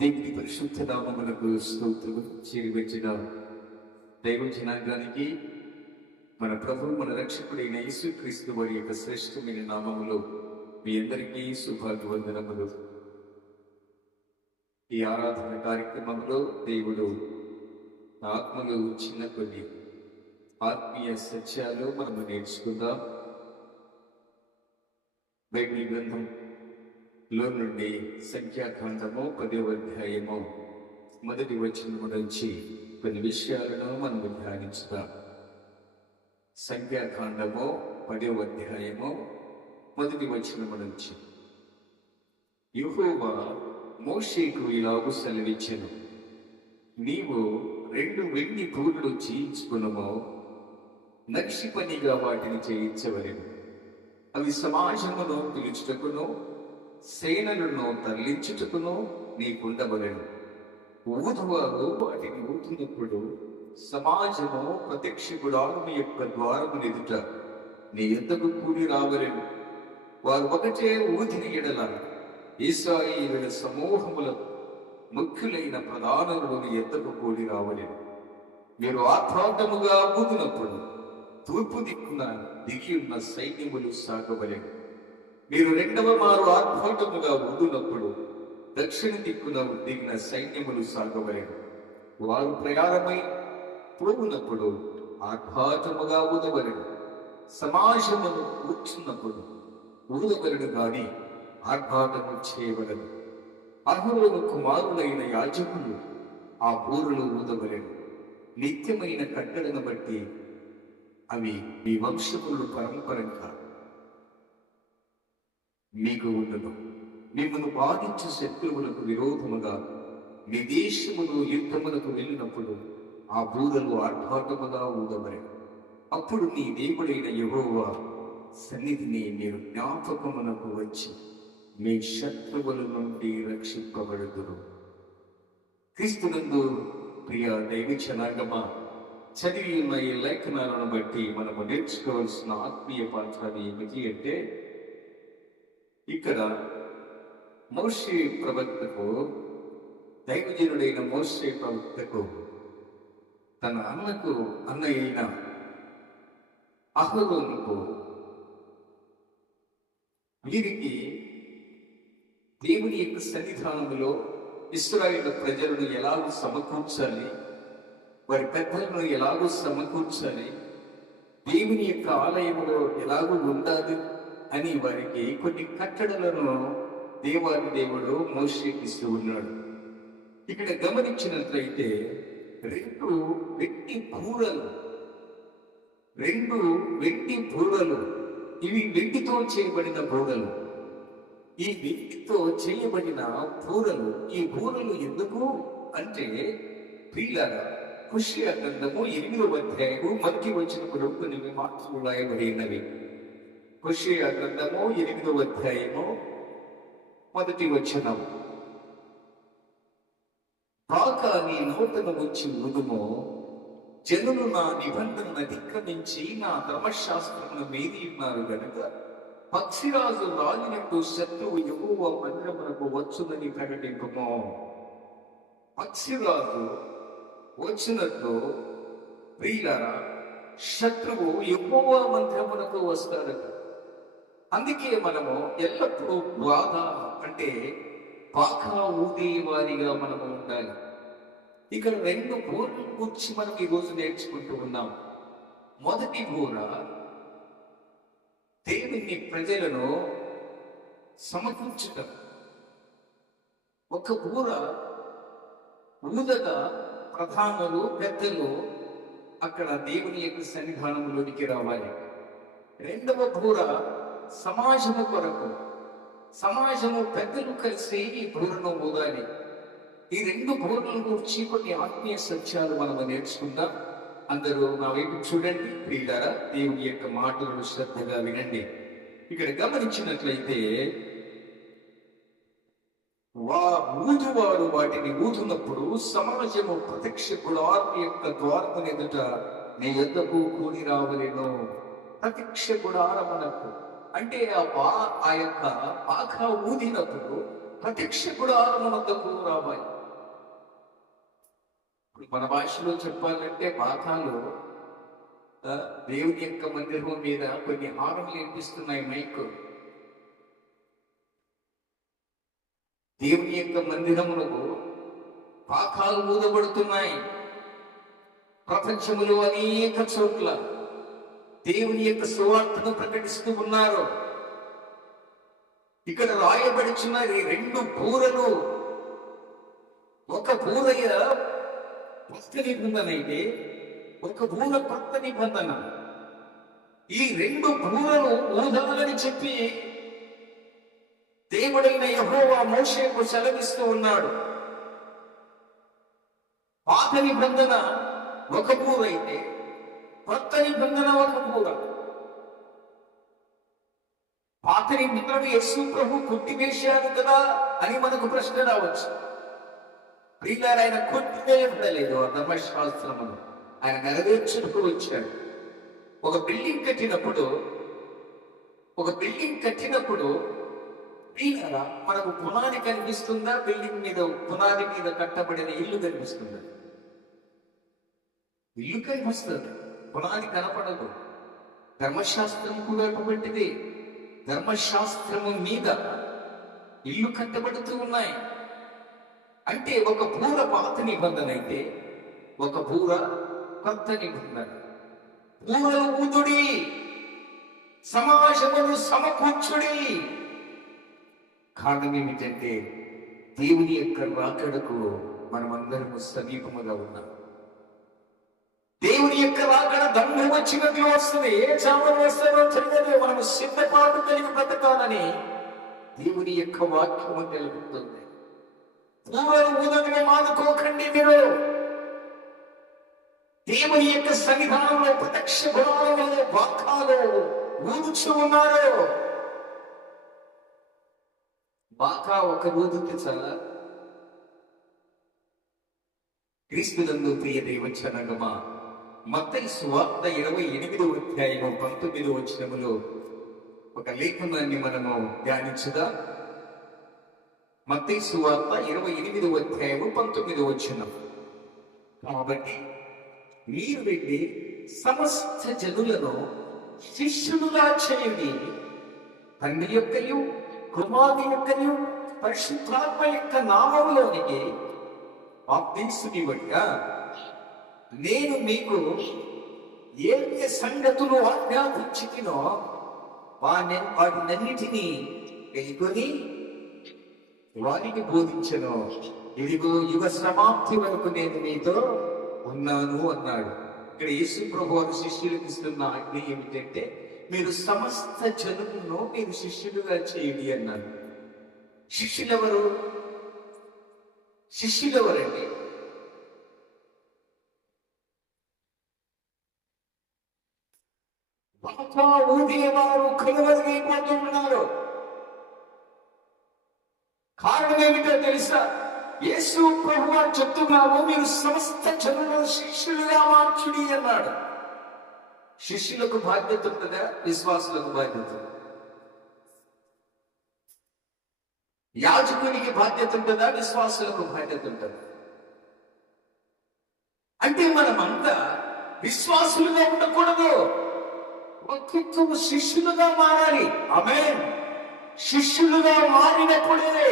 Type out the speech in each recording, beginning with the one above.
దేవుని పరిశుద్ధ నామమునకు స్తోత్రము. చేరివచ్చిన దైవ జనాంగానికి మన ప్రభు మన రక్షకుడైన యేసుక్రీస్తు వారి యొక్క శ్రేష్టమైన నామములో మీ అందరికీ శుభాభివందనములు. ఈ ఆరాధన కార్యక్రమంలో దేవుడు ఆత్మలో చిన్న కొన్ని ఆత్మీయ సత్యాలు మనము నేర్చుకుందాం. బైబిల్ గ్రంథంలో నుండి సంఖ్యాకాండము 10వ అధ్యాయము మొదటి వచనము నుంచి కొన్ని విషయాలను మనము ధ్యానించుదాం. సంఖ్యాకాండము 10వ అధ్యాయము మొదటి వచనము నుంచి. యెహోవా మోషేకు ఇలాగు సెలవిచ్చెను, నీవు 2 వెండి పూలు చేయించుకునము, నక్షి పనిగా వాటిని చేయించవలెను. అవి సమాజమును పిలుచుటకును సేనలను తరలించుటకును నీకుండవలెను. ఊదువారు వాటిని ఊతున్నప్పుడు సమాజము ప్రత్యక్ష గుడారము యొక్క ద్వారము ఎదుట నీ యొద్దకు కూడి రావలెను. వారు ఒకటే ఊదిన ఎడల ఇశ్రాయేలుల సమూహముల ముఖ్యులైన ప్రధానులు నీ యొద్దకు కూడి రావలెను. మీరు ఆత్మార్థముగా ఊదినప్పుడు తూర్పు దిక్కున దిగి ఉన్న సైన్యములు సాగవలెను. మీరు 2వ మారు ఆర్భాటముగా ఊదినప్పుడు దక్షిణ దిక్కున దిగిన సైన్యములు సాగవలెను. వారు ప్రయాణమై పోవునప్పుడు ఆర్భాటముగా ఊదవలెను. సమాజమును కూర్చున్నప్పుడు ఊదవలెను గాని ఆర్భాటము చేయవలెను. అహరోను కుమారులైన యాజకులు ఆ బూరలు ఊదవలెను. నిత్యమైన కట్టడను బట్టి అవి మీ వంశములు పరంపరంగా మీకు ఉండదు. మిమ్మల్ని బాధించే శత్రువులకు విరోధముగా మీ దేశములు యుద్ధములకు వెళ్ళినప్పుడు ఆ బూరలు ఆర్భాటముగా ఊదవలెను. అప్పుడు నీ దేవుడైన యెహోవా సన్నిధిని మీరు జ్ఞాపకమునకు వచ్చి మీ శత్రువుల నుండి రక్షింపబడుదురు. క్రీస్తునందు ప్రియ దైవ జనాంగమా, చదివి ఉన్న ఈ లేఖనాలను బట్టి మనము నేర్చుకోవాల్సిన ఆత్మీయ పాఠాలు ఏమిటి అంటే, ఇక్కడ మోషే ప్రవక్తకు, దైవజనుడైన మోషే ప్రవక్తకు తన అన్న అయిన అహరోనుకు వీరికి దేవుని యొక్క సన్నిధానములో ఇశ్రాయేలు ప్రజలను ఎలాగూ సమకూర్చాలి, వారి పెద్దలను ఎలాగో సమకూర్చాలి, దేవుని యొక్క ఆలయములో ఎలాగో ఉండాలి అని వారికి కొన్ని కట్టడలను దేవాది దేవుడు మోషేకి ఇస్తూ ఉన్నాడు. ఇక్కడ గమనించినట్లయితే 2 వెండి బూరలు, ఇవి వెండితో చేయబడిన బూరలు. ఈ వెండితో చేయబడిన బూరలు, ఈ బూరలు ఎందుకు అంటే, ప్రియులారా, హోషేయ గ్రంథము 8వ అధ్యాయము మొదటి వచనములో కొన్ని మాటలు రాయబడినవి. హోషేయ గ్రంథము 8వ అధ్యాయము మొదటి వచనము. బాగా నీ నోటను వచ్చి ఊదుము, జనులు నా నిబంధనను అతిక్రమించి నా ధర్మశాస్త్రమును మీరి ఉన్నారు గనుక పక్షిరాజు రాలినట్టు శత్రువు యెహోవా మందిరమునకు వచ్చునని ప్రకటింపుము. పక్షిరాజు వచ్చినట్లు ప్రియులారా, శత్రువు యెహోవా మందిరమునకు వస్తాడట. అందుకే మనము ఎల్లప్పుడూ బాధ అంటే బాగా ఊదే వారిగా మనము ఉండాలి. ఇక్కడ 2 బూరల గురించి మనం ఈరోజు నేర్చుకుంటూ ఉన్నాం. మొదటి బూర దేవుని ప్రజలను సమకూర్చటం. ఒక బూర ఊదగా ప్రధానులు, పెద్దలు అక్కడ దేవుని యొక్క సన్నిధానంలోనికి రావాలి. 2వ బూర సమాజము కొరకు, సమాజము పెద్దలు కలిసి ఈ బూరను ఊదాలి. ఈ 2 బూరల గురించి కొన్ని ఆత్మీయ సత్యాలు మనము నేర్చుకుందాం. అందరూ నా వైపు చూడండి ప్రియులారా, దేవుని యొక్క మాటలను శ్రద్ధగా వినండి. ఇక్కడ గమనించినట్లయితే ఊదువారు వాటిని ఊదున్నప్పుడు సమాజము ప్రత్యక్ష గుడారము యొక్క ద్వారము ఎదుట నీ యొద్దకు కూడి రావలెను. ప్రత్యక్ష గుడారమునకు అంటే ఆ యొక్క బాగా ఊదినప్పుడు ప్రత్యక్ష గుడారము వద్దకు రావాలి. ఇప్పుడు మన భాషలో చెప్పాలంటే బాకాలు దేవుని యొక్క మందిరం మీద కొన్ని హారములు వినిపిస్తున్నాయి. మైక్ దేవుని యొక్క మందిరములకు బాకాలు ఊదబడుతున్నాయి. ప్రపంచములో అనేక చోట్ల దేవుని యొక్క సువార్తను ప్రకటిస్తూ ఉన్నారు. ఇక్కడ రాయబడిచిన ఈ రెండు బూరలు, ఒక బూరయ్య కొత్త నిబంధన అయితే ఒక బూర కొత్త నిబంధన. ఈ రెండు బూరలు ఊదాలని చెప్పి దేవుడైన యెహోవా మోషేకు సెలవిస్తూ ఉన్నాడు. పాత నిబంధన ఒక బూర అయితే కొత్త నిబంధన ఒక బూర. పాత నిబంధనను యేసు ప్రభు కొట్టివేశారు కదా అని మనకు ప్రశ్న రావచ్చు. ప్రియులారా, ఆయన కొట్టివేయబడలేదు. ధర్మశాస్త్రమును ఆయన నెరవేర్చుకు వచ్చాడు. ఒక బిల్డింగ్ కట్టినప్పుడు ప్రియులారా, మనకు పునాది కనిపిస్తుందా? బిల్డింగ్ మీద పునాది మీద కట్టబడిన ఇల్లు కనిపిస్తుందా? ఇల్లు కనిపిస్తుంది, పునాది కనపడదు. ధర్మశాస్త్రం కూడా అటువంటిది. ధర్మశాస్త్రము మీద ఇల్లు కట్టబడుతూ ఉన్నాయి. అంటే ఒక బూర పాత నిబంధన అయితే ఒక బూర కొత్త నిబంధన. బూరలు ఊదుడి, సమాజమును సమకూర్చుడి. కారణం ఏమిటంటే దేవుని యొక్క రాకడకు మనమందరము సమీపముగా ఉన్నాం. దేవుని యొక్క రాకడ దండం వచ్చినట్లు వస్తుంది. ఏ చామలు వస్తారో తెలియదు. మనము సిద్ధపాటు కలిగి బ్రతకాలని దేవుని యొక్క వాక్యము తెలుపుతుంది. పూర్వలు ఊదటమే మానుకోకండి. మీరు దేవుని యొక్క సన్నిధానంలో ప్రత్యక్ష గుడారములో బాకాలు ఊదుచు ఉన్నారు. బాకా ఒక ఊదితే చాలా. క్రీస్తునందు ప్రియ దైవజనమా, మత్తయి సువార్త 28వ అధ్యాయము 19వ వచనములో ఒక లేఖనాన్ని మనము ధ్యానించుదా. మత్తయి సువార్త 28వ అధ్యాయము 19వ వచనం. కాబట్టి మీరు వెళ్ళి సమస్త జనులను శిష్యులుగా చేయండి, తండ్రి యొక్కయు కుమారుని యొక్కయు పరిశుద్ధాత్మ యొక్క నామములోనికి బాప్తిస్మమివ్వండి. నేను మీకు ఏ సంగతులు ఆజ్ఞాపించితినో వాటినన్నిటినీ వెళ్ళుకొని వారికి బోధించను. ఇదిగో యుగ సమాప్తి వరకు నేను మీతో ఉన్నాను అన్నాడు. ఇక్కడ యేసు ప్రభువు శిష్యులకు ఇస్తున్న ఆజ్ఞ ఏమిటంటే మీరు సమస్త జనులను మీరు శిష్యులుగా చేయండి అన్నాడు. శిష్యులెవరండి? బాగా ఊదేవారు కనుమరుగైపోతున్నారు. కారణం ఏమిటో తెలుసా? యేసు ప్రభువు చెప్తున్నాము, మీరు సమస్త జనులను శిష్యులుగా మార్చుడి అన్నాడు. శిష్యులకు బాధ్యత ఉంటుందా? విశ్వాసులకు బాధ్యత. యాజకునికి బాధ్యత ఉంటుందా? విశ్వాసులకు బాధ్యత ఉంటుందా? అంటే మనమంతా విశ్వాసులుగా ఉండకూడదు, ఒక్కొక్క శిష్యులుగా మారాలి. ఆమేన్. శిష్యులుగా మారినప్పుడే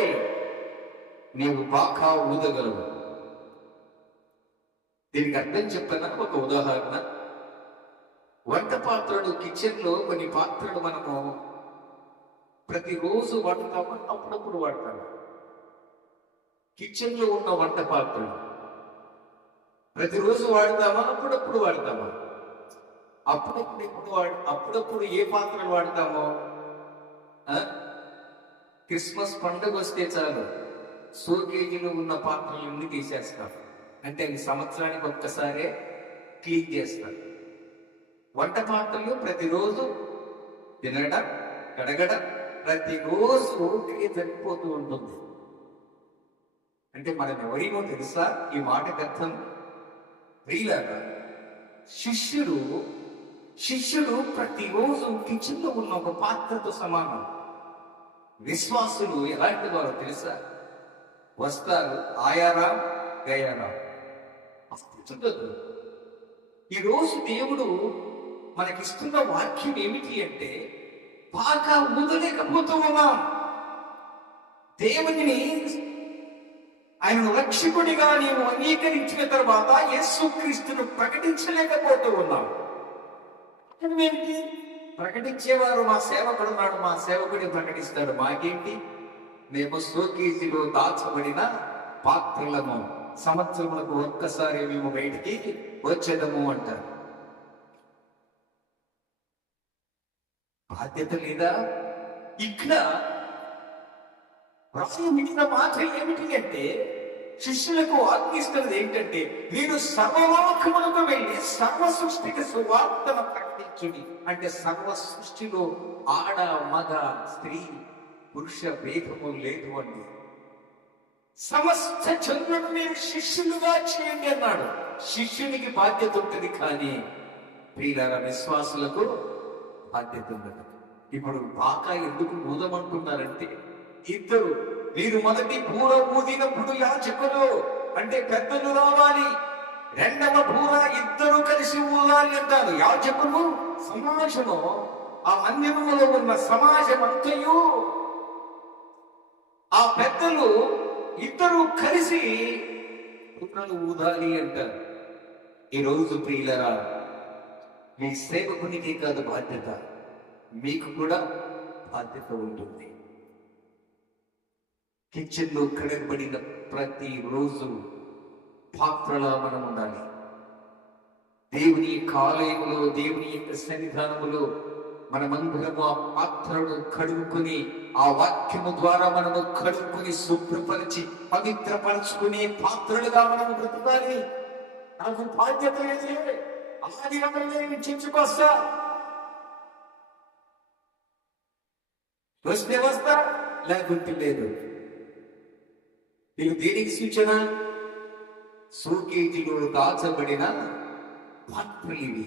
నీవు బాగా ఊదగలవు. దీనికి అర్థం చెప్పనా? ఒక ఉదాహరణ. వంట పాత్రలు, కిచెన్ లో కొన్ని పాత్రలు మనము ప్రతిరోజు వాడతామా? అప్పుడప్పుడు వాడతాము. కిచెన్ లో ఉన్న వంట పాత్రలు ప్రతిరోజు వాడతామా? అప్పుడప్పుడు వాడతామా? అప్పుడప్పుడు ఏ పాత్రలు వాడతామో? క్రిస్మస్ పండుగ వస్తే చాలు షోకేజీలో ఉన్న పాత్రలన్నీ తీసేస్తారు. అంటే అవి సంవత్సరానికి ఒక్కసారే క్లీన్ చేస్తారు. వంట పాత్రలు ప్రతిరోజు తినడం, కడగడం, ప్రతిరోజు సరిపోతూ ఉంటుంది. అంటే మనం ఎవరినో తెలుసా? ఈ మాటకు అర్థం ప్రియులారా, శిష్యుడు ప్రతిరోజు కిచెన్ లో ఉన్న ఒక పాత్రతో సమానం. విశ్వాసులు ఎలాంటి వారో తెలుసా? వస్తారు, ఆయారా గయారా, ఉండదు. ఈరోజు దేవుడు మనకిస్తున్న వాక్యం ఏమిటి అంటే, బాగా ఊదలేకపోతూ ఉన్నాం. దేవుని ఆయన రక్షకుడిగా నీవు అంగీకరించిన తర్వాత యేసుక్రీస్తును ప్రకటించలేకపోతూ ఉన్నాం. ఏంటి? ప్రకటించేవారు మా సేవకుడు ఉన్నాడు, మా సేవకుడి ప్రకటిస్తాడు. మాకేంటి? మేము షోకేజీలో దాచబడిన పాత్రలను సంవత్సరములకు ఒక్కసారి మేము బయటికి వచ్చేదము అంటారు. బాధ్యత లేదా? ఇక్కడ మిగిలిన మాట ఏమిటి అంటే, శిష్యులకు ఆజ్ఞిస్తున్నది ఏంటంటే, మీరు సర్వలోకములకు వెళ్ళి సర్వ సృష్టికి సువార్తను ప్రకటించుడి. అంటే సర్వ సృష్టిలో ఆడ మగ స్త్రీ పురుష భేదము లేదు అండి. సమస్త జనులను మీరు శిష్యులుగా చేయండి అన్నాడు. శిష్యునికి బాధ్యత ఉంటుంది, కానీ ప్రియులార విశ్వాసులకు బాధ్యత ఉండదు. ఇప్పుడు బాగా ఎందుకు ఊదమంటున్నారంటే, ఇద్దరు మీరు మొదటి బూర ఊదినప్పుడు యాజకులు అంటే పెద్దలు రావాలి, రెండవ బూర ఇద్దరు కలిసి ఊదాలి అంటారు. యాజకులు సమాజము, ఆ మందిరంలో ఉన్న సమాజం అంతయు, ఆ పెద్దలు ఇద్దరు కలిసి బూరలు ఊదాలి అంటారు. ఈరోజు ప్రియులరా, మీ సేవకునికి కాదు బాధ్యత, మీకు కూడా బాధ్యత ఉంటుంది. కిచెన్ లో కడగబడిన ప్రతి రోజు పాత్రలా మనం ఉండాలి. దేవుని ఆలయములో, దేవుని యొక్క సన్నిధానములో మనమందరము ఆ పాత్రను కడుగుకుని, ఆ వాక్యము ద్వారా మనము కడుగుకుని శుభ్రపరిచి పవిత్రపరచుకునే పాత్రలుగా మనము బ్రతకాలి. నాకు బాధ్యత లేదు, ఆది నేను చెప్పుకొస్తా, వస్తే వస్తా, లేకుంటే లేదు. నీకు దేనికి సూచన? షోకేజీలో దాచబడిన పాత్రలు ఇవి.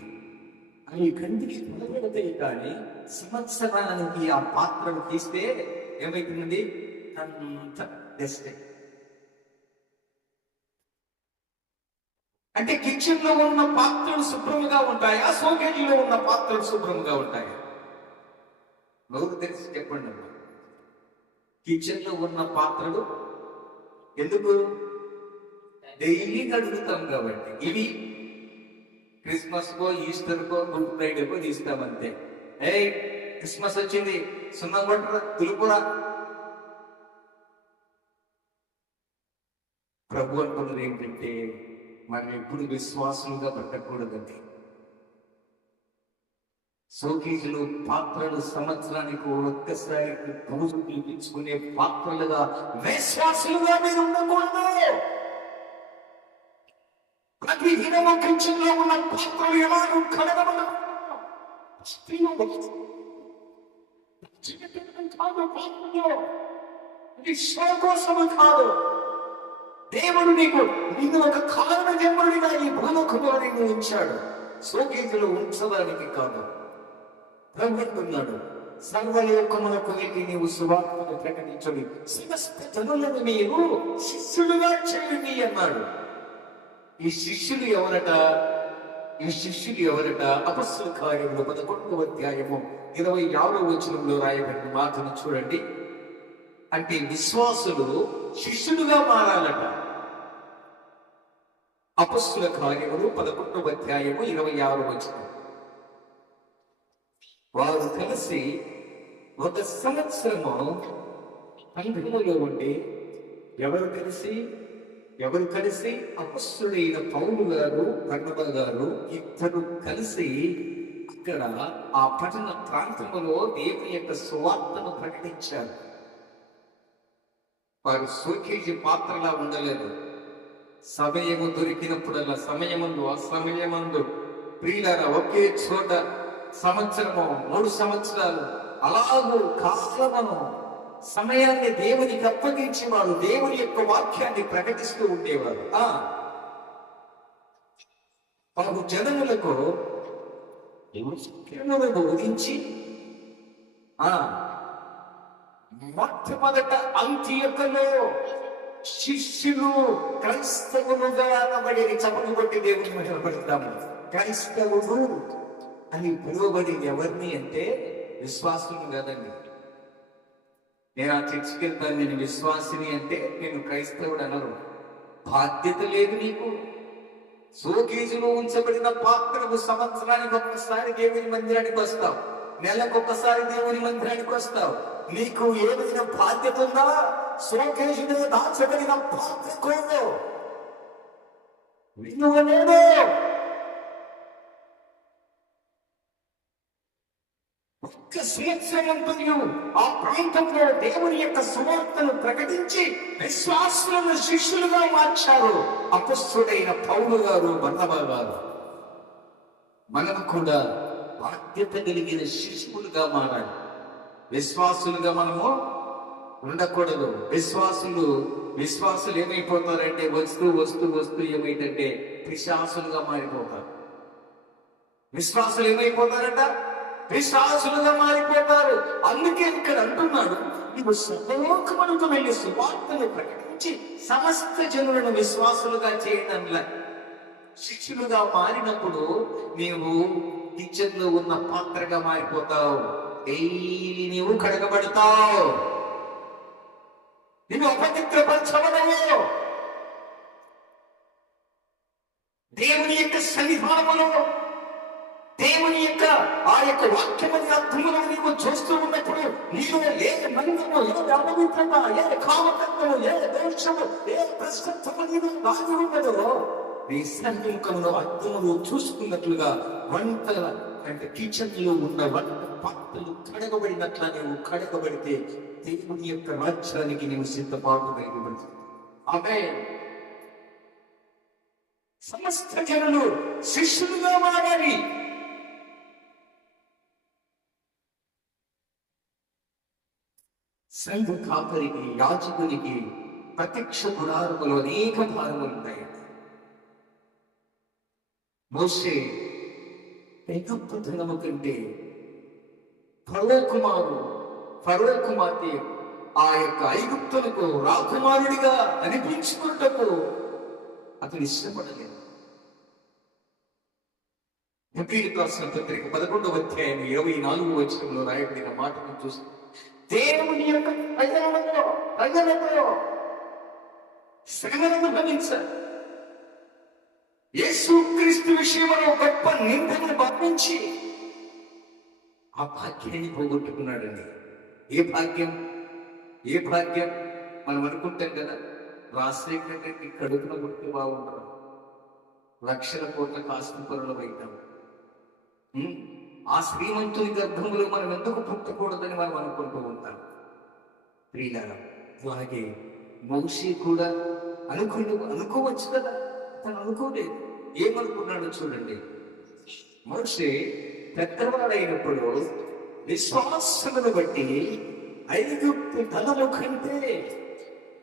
అవి కంటికి కనబడతాయి, కానీ సంవత్సరానికి ఆ పాత్రను తీస్తే ఏమైతుందండి? అంత డస్ట్. అంటే కిచెన్ లో ఉన్న పాత్రలు శుభ్రంగా ఉంటాయా, షోకేజీలో ఉన్న పాత్రలు శుభ్రంగా ఉంటాయా? నోరు తెలిసి చెప్పండి అమ్మా. కిచెన్ లో ఉన్న పాత్రలు ఎందుకు? డైలీ కడుగుతాం కాబట్టి. ఇవి క్రిస్మస్ కో, ఈస్టర్ కో, గుడ్ ఫ్రైడే కో తీస్తామంతే. క్రిస్మస్ వచ్చింది, సున్నం కొట్టరా, తులుపురా. ప్రభు అంటున్నది ఏంటంటే, మనం ఎప్పుడు విశ్వాసులుగా పట్టకూడదండి. షోకేజీలో పాత్రలు సంవత్సరానికి ఒక్కసారి రోజు పిలిపించుకునే పాత్రలుగా విశ్వాసులుగా మీరు ఉండకూడదు. ప్రతి దినము కిచెన్లో ఉన్న పాత్రలు ఎలాగో కడగబడదు. కోసము కాదు. దేవుడు నిన్ను ఒక కారణ జన్ముడిగా ఈ భూలోకంలో నిన్ను ఉంచాడు, షోకేజీలో ఉంచడానికి కాదు. ప్రభుత్తున్నాడు, సర్వలోకములకు వెళ్ళి నీవు సువార్తను ప్రకటించండి, సమస్త జనులను మీరు శిష్యులుగా చేయండి అన్నాడు. ఈ శిష్యులు ఎవరట? అపొస్తలుల కార్యములు 11వ అధ్యాయము 26వ వచనంలో రాయబడిన మాటను చూడండి. అంటే విశ్వాసులు శిష్యులుగా మారాలట. అపొస్తలుల కార్యములు 11వ అధ్యాయము 26వ వచనం. వారు కలిసి ఒక సంవత్సరము సంఘములో ఉండి, ఎవరు కలిసి అపొస్తలుడైన పౌలు గారు, బర్నబా గారు ఇద్దరు కలిసి అక్కడ ఆ పట్టణ ప్రాంతంలో దేవుని యొక్క సువార్తను ప్రకటించారు. వారు షోకేజీ పాత్రలా ఉండలేదు. సమయము దొరికినప్పుడల్లా, సమయమందు అసమయమందు ప్రియులారా, ఒకే చోట సంవత్సరము 3 సంవత్సరాలు అలాగూ కాలమును సమయాన్ని దేవునికి అప్పగించి వారు దేవుని యొక్క వాక్యాన్ని ప్రకటిస్తూ ఉండేవారు. వారు జనములకు బోధించి మొట్టమొదట అంత్యకలో శిష్యులు క్రైస్తవులుగా అనబడి చపలు కొట్టి దేవుని మహిమపడతాము. క్రైస్తవుడు అని పిలువబడేది ఎవరిని అంటే విశ్వాసులు కదండి. నేను ఆ చర్చికి వెళ్తాను, నేను విశ్వాసిని అంటే నేను క్రైస్తవుడు అనరు. బాధ్యత లేదు నీకు. సోకేజులో ఉంచబడిన పాత్రకు సంవత్సరానికి ఒక్కసారి దేవుని మందిరానికి వస్తావు, నెలకు ఒక్కసారి దేవుని మందిరానికి వస్తావు. నీకు ఏదైనా బాధ్యత ఉందా? సోకేజులో దాచబడిన పాత్రకు విలువ లేదు. ఒక్క సంవత్సరమంతయు ఆ ప్రాంతంలో దేవుని యొక్క సువార్తను ప్రకటించి విశ్వాసులను శిష్యులుగా మార్చారు అపొస్తలుడైన పౌలు గారు, బర్నబా గారు. మనము కూడా బాధ్యత కలిగిన శిష్యులుగా మారాలి. విశ్వాసులుగా మనము ఉండకూడదు. విశ్వాసులు ఏమైపోతారంటే వస్తూ వస్తూ వస్తూ ఏమైందంటే పిశాసులుగా మారిపోతారు. విశ్వాసులు ఏమైపోతారంట? పిశాసులుగా మారిపోతారు. అందుకే ఇక్కడ అంటున్నాడు, నీవు సర్వలోకమునకు వెళ్ళి సువార్తను ప్రకటించి సమస్త జనులను విశ్వాసులుగా చేయడంలా. శిష్యులుగా మారినప్పుడు నీవు కిచెన్ లో ఉన్న పాత్రగా మారిపోతావు. డైలీ నీవు కడగబడతావు. నీవు అపవిత్రపరచబడవు. దేవుని యొక్క సన్నిధానములో దేవుని యొక్క ఆ యొక్క వాక్యమని అర్థములో నీవు చూస్తూ ఉన్నప్పుడు నీలో ఏ మందము, ఏ అపవిత్రత, ఏ కామతత్వము, ఏ దోషము, ఏ ప్రశ్నత్వము నీవు దాగి ఉన్నదో నీ సన్ముఖంలో అర్థములు చూసుకున్నట్లుగా వంటల అంటే కిచెన్ లో ఉన్న వంట పాత్రలు కడగబడినట్లా నీవు కడగబడితే దేవుని యొక్క రాజ్యానికి నీవు సిద్ధపాటు కలిగి. ఆమేన్. సమస్త జనులు శిష్యులుగా మారాలి. సంఘ కాపరికి, యాజకునికి ప్రత్యక్ష గుడారములో అనేక భారములు ఉంటాయి. మోషే ఐగుప్తు ధనము కంటే ఫరో కుమార్తె ఆ యొక్క ఐగుప్తులకు రాకుమారుడిగా అనిపించుకున్నటకు అతను ఇష్టపడలేదు. హెబ్రీయులకు రాసిన పత్రిక 11వ అధ్యాయం 24వ వచనంలో రాయబడిన మాటను చూస్తే దేవుని యొక్క ప్రజలతో శ్రమలను భరించారు. యేసుక్రీస్తు విషయంలో గొప్ప నిందను భావించి ఆ భాగ్యాన్ని పోగొట్టుకున్నాడండి. ఏ భాగ్యం మనం అనుకుంటాం కదా, రాజశేఖర రెడ్డి కడుపున పుట్టి బాగుంటారు, లక్షల కోట్ల ఆస్తిపరులు అవుతాం. ఆ శ్రీమంతుని గర్భంలో మనం ఎందుకు పుట్టకూడదని మనం అనుకుంటూ ఉంటాం. ప్రియులారా, అలాగే మోషే కూడా అనుకోవచ్చు కదా, తను అనుకోలేదు. ఏమనుకున్నాడో చూడండి. మోషే పెద్దవాడైనప్పుడు విశ్వాసమును బట్టి ఐగుప్తు ధనము కంటే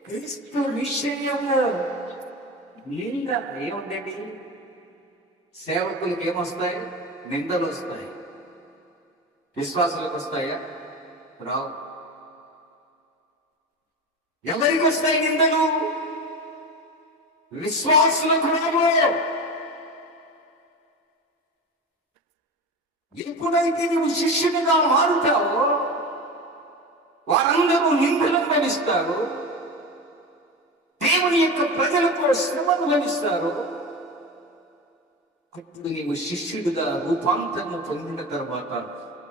క్రీస్తు విషయము నింద ఏముండేది? సేవకులకు ఏమొస్తాయి? నిందలు వస్తాయి. విశ్వాసులకు వస్తాయా? రావు. ఎవరికి వస్తాయి నిందలు? విశ్వాసులకు రావు. ఎప్పుడైతే నువ్వు శిష్యునిగా మారుతావో వారందరూ నిందలను భరిస్తారు, దేవుని యొక్క ప్రజలతో శ్రమను భరిస్తారు. అప్పుడు నీవు శిష్యుడిగా రూపాంతరణ పొందిన తర్వాత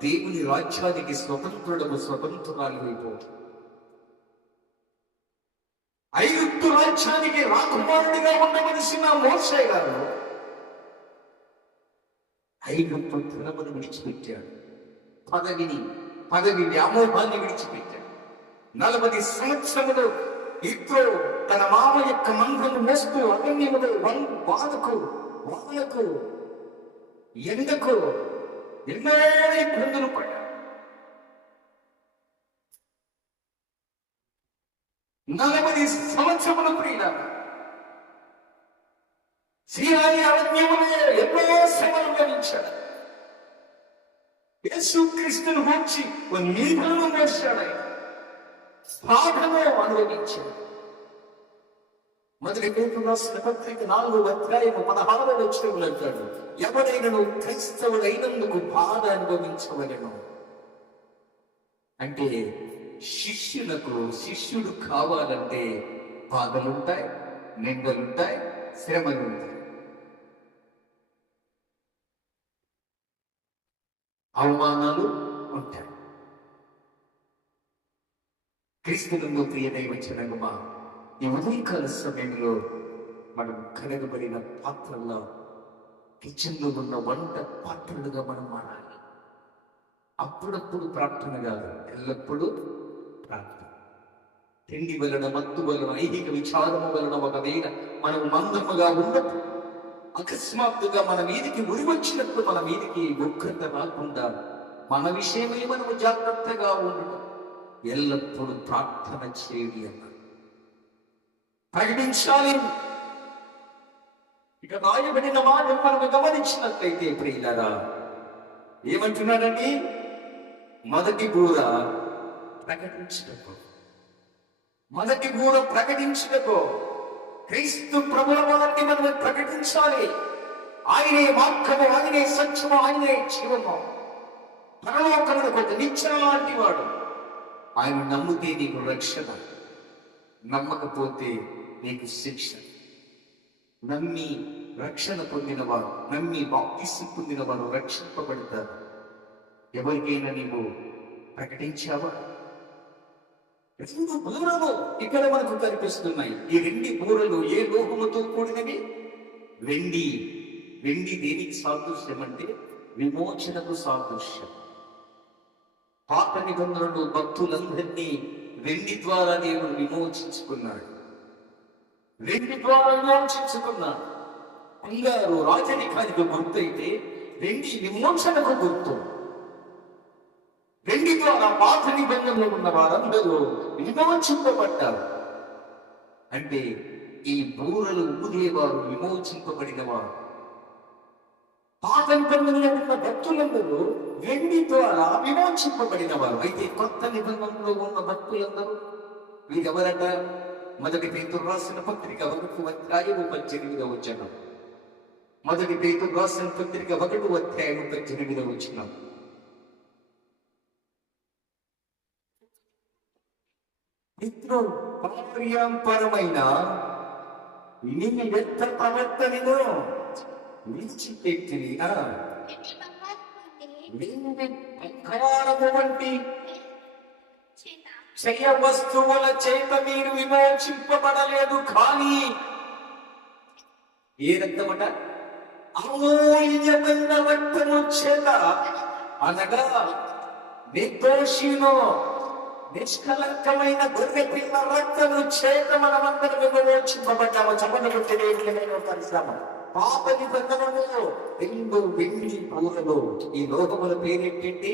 దేవుని రాజ్యానికి స్వతంత్రురాలు అయిపోతుంది. ఐగుప్తు రాజ్యానికి రాకుమారుడిగా ఉండవలసిన మోషే గారు ఐగుప్తు ధనమును విడిచిపెట్టాడు. పదవి వ్యామోహాన్ని విడిచిపెట్టాడు. 40 సంవత్సరములు ఇప్పుడు తన మామ యొక్క మందను మోస్తూ అరణ్యములో వానకు ఎండకు ఎన్నో ఇబ్బందులు పడ్డాడు. 40 సంవత్సరముల ప్రియులారా, సీనాయి అరణ్యములో ఎన్నో శ్రమలు గమనించాడు. యేసుక్రీస్తును గూర్చి నిందలను మోసాడు. ఆయన బాధను అనుభవించాడు. మొదటి పేతురు రాసిన పత్రిక 4:16 అంటాడు, ఎవరైనా క్రైస్తవుడైనందుకు బాధ అనుభవించవలెను. అంటే శిష్యుడు కావాలంటే బాధలుంటాయి, నిందలుంటాయి, శ్రమలుంటాయి, అవమానాలు ఉంటాయి. క్రీస్తునందు ప్రియ దైవ జనమా, ఈ ఉదయకాల సమయంలో మనం కలగబడిన పాత్రల్లో, కిచెన్లో ఉన్న వంట పాత్రలుగా మనం మారాలి. అప్పుడప్పుడు ప్రార్థన కాదు, ఎల్లప్పుడూ ప్రార్థన. తిండి వలన, మత్తు వలన, ఐహిక విచారము వలన ఒకవేళ మనం మందముగా ఉన్నప్పుడు అకస్మాత్తుగా మన మీదికి ఉరి వచ్చినప్పుడు మన మీదికి ఉగ్రత రాకుండా మన విషయమై మనము జాగ్రత్తగా ఉండడం, ఎల్లప్పుడూ ప్రార్థన చేయాలి అన్నారు, ప్రకటించాలి. ఇక రాయబడిన మాట మనము గమనించినట్లయితే ప్రియులారా, ఏమంటున్నాడండి? మొదటి బూర ప్రకటించటకు, మొదటి బూర ప్రకటించటకు, క్రీస్తు ప్రభుల వారిని మనం ప్రకటించాలి. ఆయనే మార్గము, ఆయనే సత్యము, ఆయనే జీవము, పరలోకమునకు ఒక నిచ్చెన లాంటి వాడు. ఆయన నమ్మితే నీకు రక్షణ, నమ్మకపోతే నీకు శిక్ష. నమ్మి రక్షణ పొందినవారు, నమ్మి బాప్తిస్మం పొందినవారు రక్షింపబడతారు. ఎవరికైనా నీవు ప్రకటించావా? రెండు బూరలు ఇక్కడ మనకు కనిపిస్తున్నాయి. ఈ రెండు బూరలు ఏ లోహముతో కూడినవి? వెండి. వెండి దేనికి సాదృశ్యం అంటే విమోచనకు సాదృశ్యం. పాత నిబంధనలు భక్తులందరినీ వెండి ద్వారా దేవుడు విమోచించుకున్నాడు, వెండి ద్వారా విమోచించుకున్నాడు. బంగారు రాజరికానికి గుర్తయితే వెండి విమోచనకు గుర్తు. వెండి ద్వారా పాత నిబంధనలో ఉన్న వారందరూ విమోచింపబడ్డారు. అంటే ఈ బూరలు ఊదేవారు విమోచింపబడిన వారు. పాత నిబంధనలో ఉన్న భక్తులందరూ వెండి ద్వారా విమోచింపబడిన వారు. అయితే కొత్త నిబంధనలో ఉన్న భక్తులందరూ వీరెవరట? మొదటి పేతురు రాసిన పత్రిక 1:18. మొదటి పేతురు రాసిన పత్రిక 1:18. మిత్రు, పార్యాంపరమైన నీ వ్యర్థ ప్రవర్తనను విడిచిపెట్టిరి. బంగారము వంటి క్షయ వస్తువుల చేత మీరు విమోచింపబడలేదు, కానీ ఏ రక్తమట? అమూల్యమైన రక్తము చేత, అనగా నిర్దోషిను నిష్కలంకమైన గొర్రె పిల్ల రక్తము చేత మనమందరం విమోచింపబడ్డాము. చెప్పండి, పరిశ్రమ. పాప నిబంధనలో రెండు వెండి బూరలు. ఈ లోకముల పేరేంటి?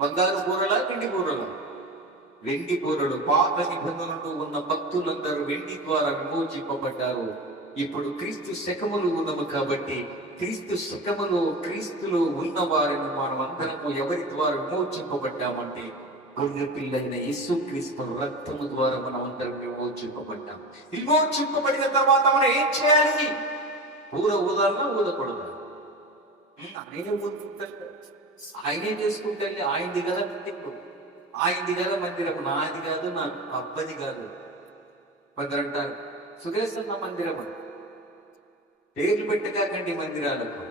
బంగారు బూరల, వెండి బూరల? వెండి బూరలు. పాప నిబంధనలో ఉన్న భక్తులందరూ వెండి ద్వారా విమోచింపబడ్డారు. ఇప్పుడు క్రీస్తు శకములు ఉన్నాము కాబట్టి క్రీస్తు శకములో, క్రీస్తులో ఉన్న వారిని మనం అందరము ఎవరి ద్వారా విమోచింపబడ్డామంటే గొర్రె పిల్లైన యేసు క్రీస్తు రక్తము ద్వారా మనం అందరం విమోచింపబడ్డాం. విమోచింపబడిన తర్వాత మనం ఏం చేయాలి? ఊర ఊదాలా, ఊదకూడదా? ఆయనే ఊరుకుంటాడు, ఆయనే చేసుకుంటాడు. ఆయనది కదా బిల్డింగ్, ఆయనది కదా మందిరం, నాది కాదు, నా అబ్బది కాదు. కొందరు అంటారు సురేష్ అన్న మందిరం అని. పేర్లు పెట్టగాకండి మందిరాలకు.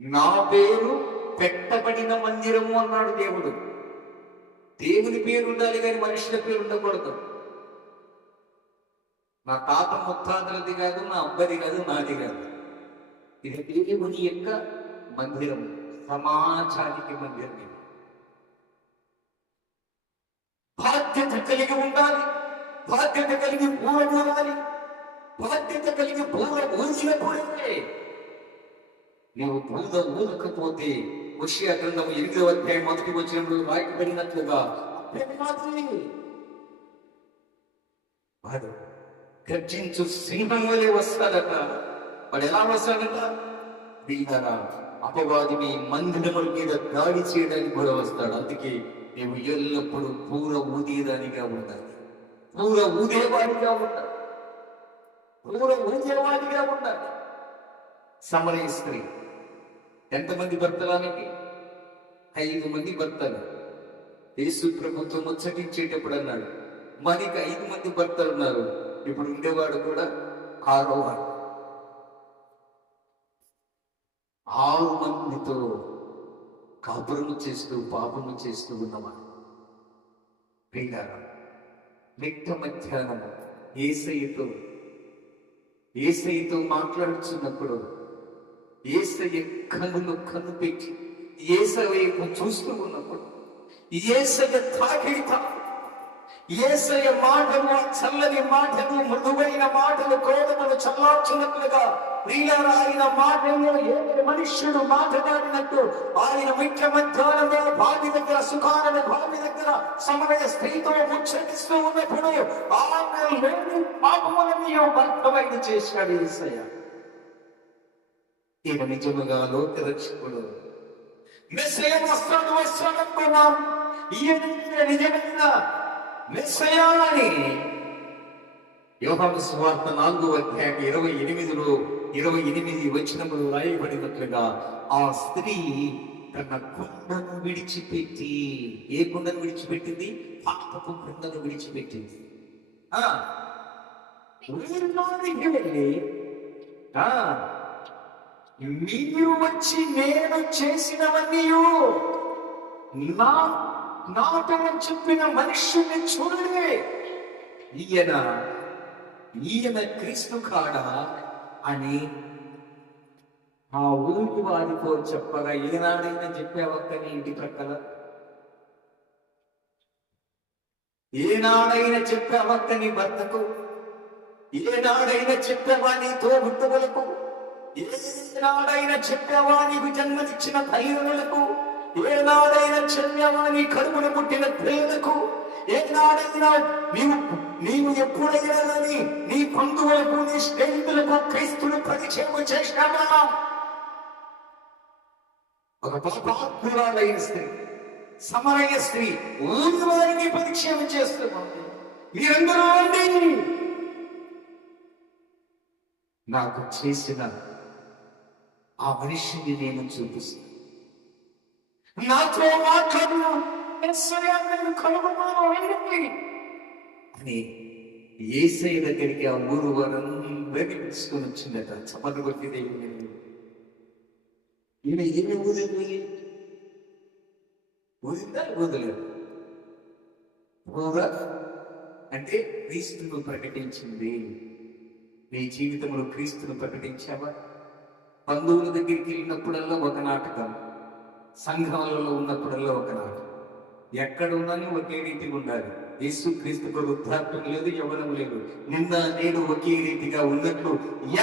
నా పేరు పెట్టబడిన మందిరము అన్నాడు దేవుడు. దేవుని పేరు ఉండాలి కానీ మనుషుల పేరు ఉండకూడదు. నా తాత ముత్తాతలది కాదు, నా అబ్బది కాదు, నాది కాదు. ఇది దేవుని యొక్క మందిరం, సమాజానికి మందిరం. బాధ్యత కలిగి ఉండాలి, బాధ్యత కలిగి ఊరూరాలి, బాధ్యత కలిగి ఊరినప్పుడే. నీవు బూద ఊరకపోతే హోషేయ గ్రంథము 8:1 రాయబడినట్లుగా వాడు గర్జించు సింహం వలె వస్తాడట. వాడు ఎలా వస్తాడట? వీళ్ళ అపవాది మీ మందిరముల మీద దాడి చేయడానికి కూడా వస్తాడు. అందుకే నీవు ఎల్లప్పుడూ పూర ఊదేదానిగా ఉండాలి. పూర ఊదేవాడిగా ఉండాలి. పూర ఊదేవాడిగా ఉండాలి. సమరయ స్త్రీ ఎంతమంది భర్తలానికి? 5 మంది భర్తలు. యేసు ప్రభుత్వం ముచ్చటించేటప్పుడు అన్నాడు, మనకి 5 మంది భర్తలు ఉన్నారు, ఇప్పుడు ఉండేవాడు కూడా 6వ వాడు. 6 మందితో కాపురము చేస్తూ పాపము చేస్తూ ఉన్నవాడు. ప్రియులారా, మిట్ట మధ్యాహ్నం యేసయ్యతో మాట్లాడుతున్నప్పుడు యేసయ్య కన్ను పెట్టి యేసయ్య చూస్తూ ఉన్నప్పుడు యేసయ్య తాకిడి యేసయ్య మాటలు, చల్లని మాటలు, మృదువైన మాటలు క్రోధమును చల్లార్చున్నట్లుగా ప్రియులారా, ఆయన మాటల్లో ఏ మనుష్యుడు మాట్లాడినట్టు ఆయన మిట్ట మధ్యాహ్నంలో బావి దగ్గర, సుఖాన బావి దగ్గర సమరయ స్త్రీతో ముచ్చటిస్తూ ఉన్నప్పుడు ఆయన లేని పాపములని భర్తమైన చేశాడు యేసయ్య. ఈయన నిజముగా లోక రక్షకుడు, మెస్సయ్య వస్తాడనుకున్నాం. ఈయన నిజమైన మెస్సయ్య అని యోహాను సువార్త 4వ అధ్యాయం 28 వచనములు రాయబడినట్లుగా ఆ స్త్రీ తన కుండను విడిచిపెట్టి, ఏ కుండను విడిచిపెట్టింది? పాపపు కుండను విడిచిపెట్టింది. వెళ్ళి మీరు వచ్చి నేను చేసినవన్నీ నాతో చెప్పిన మనుష్యుని చూడండి, ఈయన క్రీస్తు కాడా అని ఆ ఊరికి వారితో చెప్పగా, ఏనాడైనా చెప్పావక్కని ఇంటి ప్రక్కల? ఏనాడైనా చెప్పావక్కని భర్తకు? ఏనాడైనా చెప్పావా నీ తోబుట్టువులకు? ఏనాడైనా చెప్పావా నీకు జన్మనిచ్చిన తల్లిదండ్రులకు? ఏనాడైనా చెప్పావా నీ కడుపున పుట్టిన పిల్లలకు? ఏనాడైనా నీవు ఎప్పుడైనా కానీ నీ బంధువులకు, నీ స్నేహితులకు క్రీస్తును పరిచయం చేసినావా? ఒక పాపాత్మురాలైన స్త్రీ, సమరయ స్త్రీ ఊరి వారిని పరిచయం చేస్తున్నారు. మీరందరూ అండి నాకు చేసిన ఆ మనిషిని నేను చూపిస్తాను, నాతో మాట్లాడు అని యేసయ్య దగ్గరికి ఆ ఊరు వారందరినీ తీసుకొని వచ్చిందట. చప్పట్లు కొట్టి దేవుని ఈయన ఏమి ఊరింది? ఊరిందా? ఊదలేదు. ఊరా అంటే క్రీస్తును ప్రకటించింది. నీ జీవితంలో క్రీస్తును ప్రకటించావా? బంధువుల దగ్గరికి వెళ్ళినప్పుడల్లా ఒక నాటకం, సంఘాలలో ఉన్నప్పుడల్లా ఒక నాటకం, ఎక్కడ ఉన్నాను ఒకే రీతిగా ఉండాలి. యేసు క్రీస్తుకు వృద్ధాప్యం లేదు, యవ్వనం లేదు, నిన్న నేను ఒకే రీతిగా ఉన్నట్లు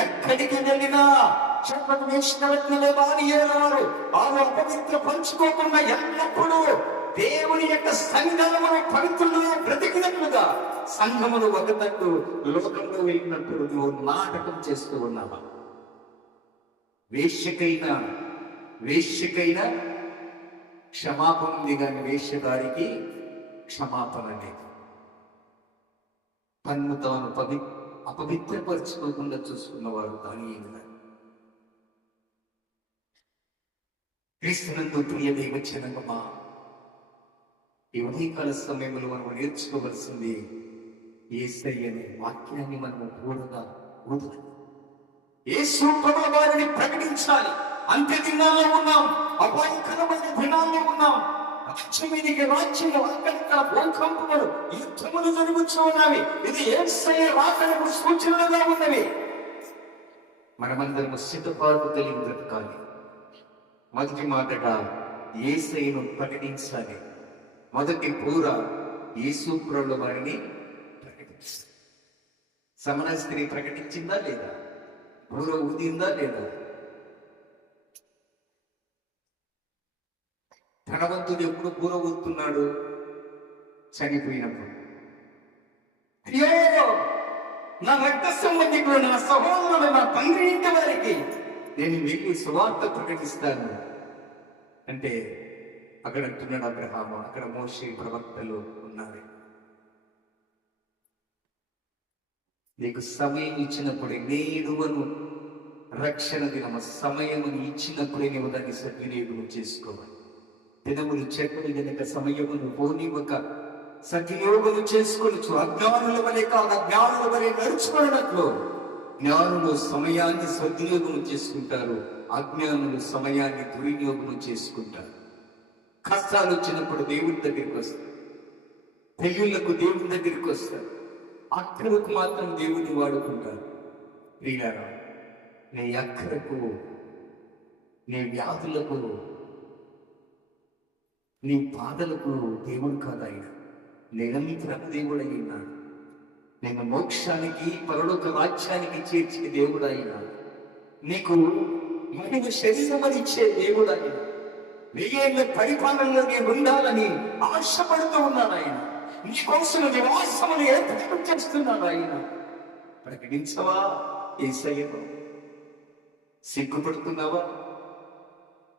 ఎక్కడికి వెళ్ళినా వారు అపవిత్ర పంచుకోకుండా ఎల్లప్పుడూ దేవుని యొక్క సంఘమును పవిత్రులుగా బ్రతికినట్లుగా సంఘమును ఒకటట్టు లోకంలో వెళ్ళినప్పుడు నువ్వు నాటకం చేస్తూ ఉన్నావా? వేశ్యకైనా క్షమాపణ ఉంది, కానీ వేశ్యగారికి క్షమాపణ లేదు. తన్ను తాను అపవిత్రపరచుకోకుండా చూసుకున్నవారు దానియేలు. క్రీస్తునందు ప్రియ దైవజనమా, ఈ ఉదయకాల సమయంలో మనం నేర్చుకోవలసింది యేసయ్యనే వాక్యాన్ని మనం పూర్ణంగా ఊదాలి. యేసు ప్రభువు వారిని ప్రకటించాలి. అంత్య దినాల్లో ఉన్నాం, అపాయకరమైన దినాల్లో ఉన్నాం. రాజ్యం మీదికి రాజ్యంలో అక్కడిక్కడ భూకంపములు, యుద్ధములు జరుగుతూ ఉన్నవి. ఇది యేసయ్య రాకడకు సూచనలుగా ఉన్నవి. మనమందరం సిద్ధపాటు కలిగి బ్రతకాలి. మొదటి మాటగా యేసయ్యను ప్రకటించాలి. మొదటి పూర యేసు ప్రభువు వారిని ప్రకటించాలి. సమరయ స్త్రీ ప్రకటించిందా లేదా? పూర ఊదిందా లేదా? ధనవంతుడు ఎప్పుడు పూర ఊదుతున్నాడు? చనిపోయినప్పుడు. అయ్యో, నా రక్త సంబంధికులు, నా సహోదరులు, నా తండ్రి ఇంటి వారికి నేను వెళ్ళి సువార్త ప్రకటిస్తాను అంటే అక్కడ అంటున్నాడు అబ్రహాము, అక్కడ మోషే ప్రవక్తలు ఉన్నారు. నీకు సమయం ఇచ్చినప్పుడే, నేడువను రక్షణ దినము సమయముని ఇచ్చినప్పుడే నీవు దాన్ని సద్వినియోగం చేసుకోవాలి. దినములు చెట్టుని గనక సమయమును పోనివ్వక సద్వినియోగము చేసుకోవచ్చు. అజ్ఞానుల వలె కాదు, అజ్ఞానుల వలె నడుచుకున్నట్లు. జ్ఞానులు సమయాన్ని సద్వినియోగం చేసుకుంటారు, అజ్ఞానులు సమయాన్ని దుర్వినియోగం చేసుకుంటారు. కష్టాలు వచ్చినప్పుడు దేవుడి దగ్గరికి వస్తారు, పెళ్ళిళ్ళకు దేవుడి దగ్గరికి వస్తారు, అక్కరకు మాత్రం దేవుడిని వాడుకుంటారు. ప్రియారా, నీ అక్కరకు, నీ వ్యాధులకు, నీ బాధలకు దేవుడు కాదు ఆయన. నిరంతరం దేవుడు అయినాడు. నేను మోక్షానికి, పరలోక రాజ్యానికి చేర్చిన దేవుడు అయినాడు. నీకు మహిమ శరీరమని ఇచ్చే దేవుడు ఆయన. 1000 ఏళ్ళ పరిపాలనలో నేను ఉండాలని ఆశపడుతూ ఉన్నాడు ఆయన. నీకోసం నివాసమును ఏర్పాటు చేస్తున్నాడు ఆయన. ప్రకటించవా యేసయ్యను? సిగ్గుపడుతున్నావా?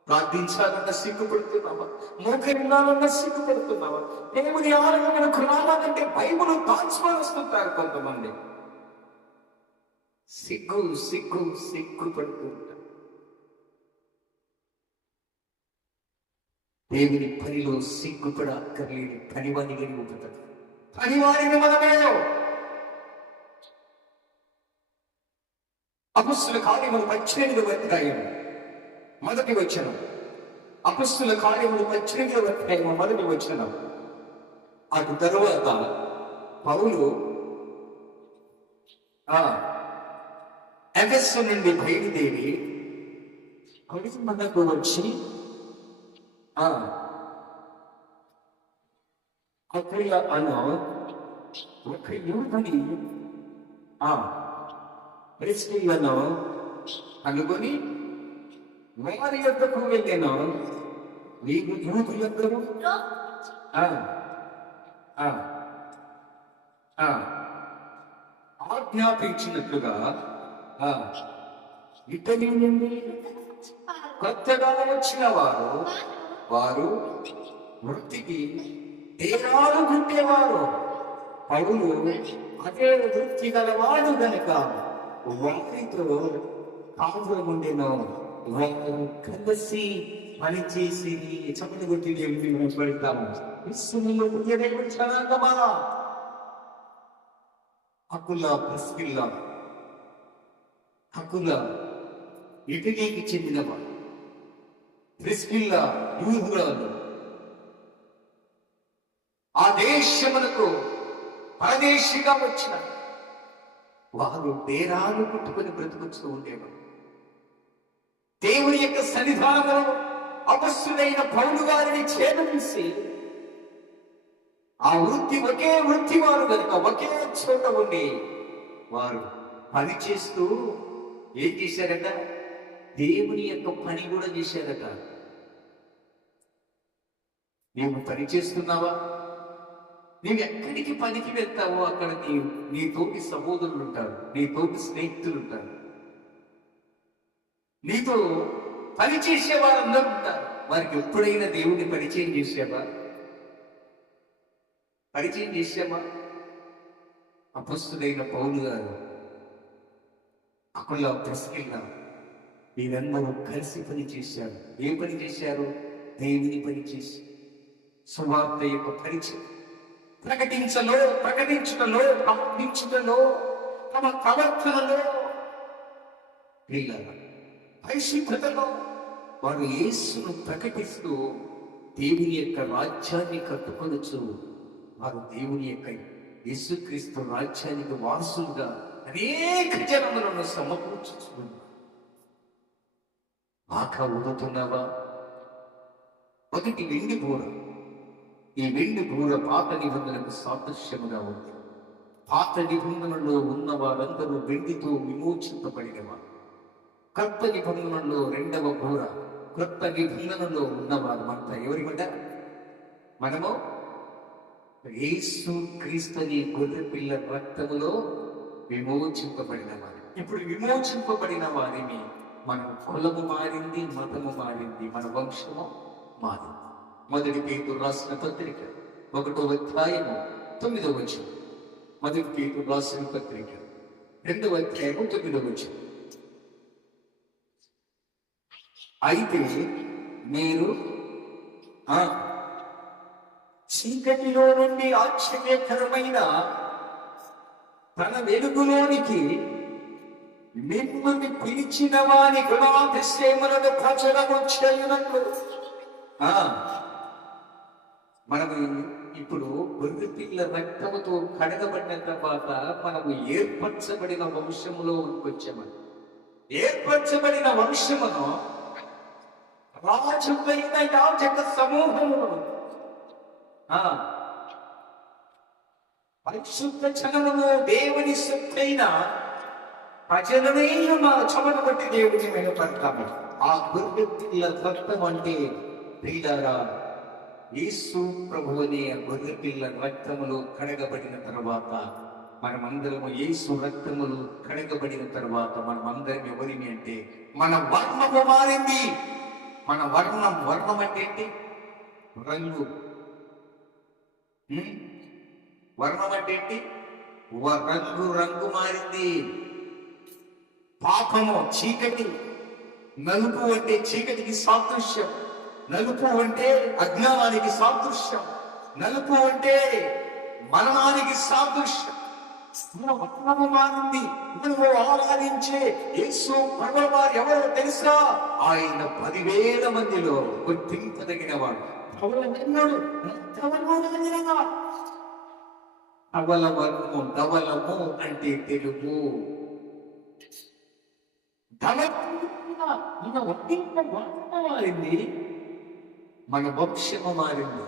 ప్రార్థించాలన్న సిగ్గుపడుతున్నావా? మోకరిల్లాలన్న సిగ్గుపడుతున్నావా? దేవుని ఆలయమునకు రావాలంటే బైబిల్ దాచుకొని వస్తుంటారు కొంతమంది. సిగ్గుపడుతూ ఉంటారు. దేవుని పనిలో సిగ్గుపడ అక్కర్లేని పనివాణిగా ఉంటుంది. పనివాణిని మనమేదో. అపొస్తలుల కార్యములు 18వ అధ్యాయం మొదటి వచనం. అపొస్తలుల కార్యములు 18వ అధ్యాయం మొదటి వచనం. అటు తరువాత పౌలు ఎఫెసు నుండి బయలుదేరి కొరింథీయులకు వచ్చి అక్కడ ఒక యూదుని ప్రిస్కిల్లను కనుగొని వారి యొద్దకు వెళ్ళాను. వీరు యూదులందరూ ఆజ్ఞాపించినట్లుగా ఇటలీ నుండి కొత్తగా వచ్చిన వారు వృత్తికి దేహాలు గుట్టేవారు. పౌలు అదే వృత్తి గలవాడు గనక వారితో కాపురముండెను. వారు కలిసి పనిచేసి చప్పటి కొట్టి దేవుడిని పెడతాము. విశ్వములో దేవుడి జనాంగమా, అకుల ప్రిస్కిల్ల ఇటలీకి చెందినవాడు, ప్రిస్కిల్ల యూదురాలు. ఆ దేశమునకు పరదేశిగా వచ్చిన వారు బేరాలు పుట్టుకొని బ్రతుకుతూ ఉండేవారు. దేవుని యొక్క సన్నిధానంలో అపొస్తలుడైన పౌలు గారిని చేరదీసి, ఆ ఒకే వృత్తి వారు కనుక ఒకే చోట ఉండి వారు పని చేస్తూ ఏం చేశారట? దేవుని యొక్క పని కూడా చేశారట. నీవు పని చేస్తున్నావా? నీవు ఎక్కడికి పనికి వెళ్తావో అక్కడ నీ తోటి సహోదరులు ఉంటారు, నీ తోటి స్నేహితులు ఉంటారు, నీతో పని చేసే వారందరూ ఉంటారు. వారికి ఎప్పుడైనా దేవుడిని పరిచయం చేసావా? అపొస్తలుడైన పౌలు గారు, అకుల ప్రిస్కిల్ల వీరందరూ కలిసి పని చేశారు. ఏ పని చేశారు? దేవుని పని చేసి సువార్త యొక్క పరిచయం ప్రకటించడంలో, ప్రార్థించడంలో, తమ ప్రవర్తనలో, పరిశుద్ధతలో వారు యేసును ప్రకటిస్తూ దేవుని యొక్క రాజ్యాన్ని కట్టుకొనొచ్చు. వారు దేవుని యొక్క యేసుక్రీస్తు రాజ్యానికి వారసులుగా అనేక జనములను సమకూర్చుతున్నారు. బాగా ఊదుతున్నావా? ఒకటి వెండి బూర. ఈ వెండి బూర పాత నిబంధనకు సాదృశ్యముగా ఉంది. పాత నిబంధనలో ఉన్న వారందరూ వెండితో విమోచింపబడినవారు. కొత్త నిబంధనలో 2వ బూర, కొత్త నిబంధనలో ఉన్నవారు అంతా ఎవరిమంట? మనము యేసు క్రీస్తుని గొర్రె పిల్ల రక్తములో విమోచింపబడిన వారు. ఇప్పుడు విమోచింపబడిన వారిని మన కులము మారింది, మతము మారింది, మన వంశము మారింది. మొదటి పేతురు రాసిన పత్రిక 1వ అధ్యాయము 9వ వచనం. మొదటి పేతురు రాసిన పత్రిక 2వ అధ్యాయము 9వ వచనం. అయితే మీరు చీకటిలో నుండి ఆశ్చర్యకరమైన తన వెలుగులోనికి మిమ్మల్ని పిలిచిన వారి గుణాతిశయములను ప్రచురము చేయునట్లు. మనము ఇప్పుడు గొర్రె పిల్ల రక్తముతో కడగబడిన తర్వాత మనము ఏర్పరచబడిన వంశములో వచ్చామని. ఏర్పరచబడిన వంశమును రాజులైన యాజక సమూహమును, పరిశుద్ధ జనమును, దేవుని సొత్తైన ప్రజలనే మా చెమట బట్టి దేవుని మెనపడతాము. ఆ గొర్రె పిల్ల రక్తం అంటే ప్రియులారా, యేసు ప్రభువు అనే గొర్రె పిల్ల రక్తములో కడగబడిన తర్వాత మనమందరము, యేసు రక్తములు కడగబడిన తర్వాత మనమందరం ఎవరిని అంటే మన వర్ణము మారింది. మన వర్ణం అంటే ఏంటి? రంగు. వర్ణం అంటే ఏంటి? రంగు మారింది. పాపము చీకటి, నలుపు అంటే చీకటికి సాదృశ్యం, నలుపు అంటే అజ్ఞానానికి సాదృశ్యం, నలుపు అంటే మరణానికి సాదృశ్యం. మన వర్ణము మారింది. మనము ఆరాధించే యేసు ప్రభువు వారు ఎవరో తెలుసా? ఆయన 10,000 మందిలో గుర్తింపదగిన వాడు. ధవలము అంటే తెలుగు. మారింది, మన వంశము మారింది.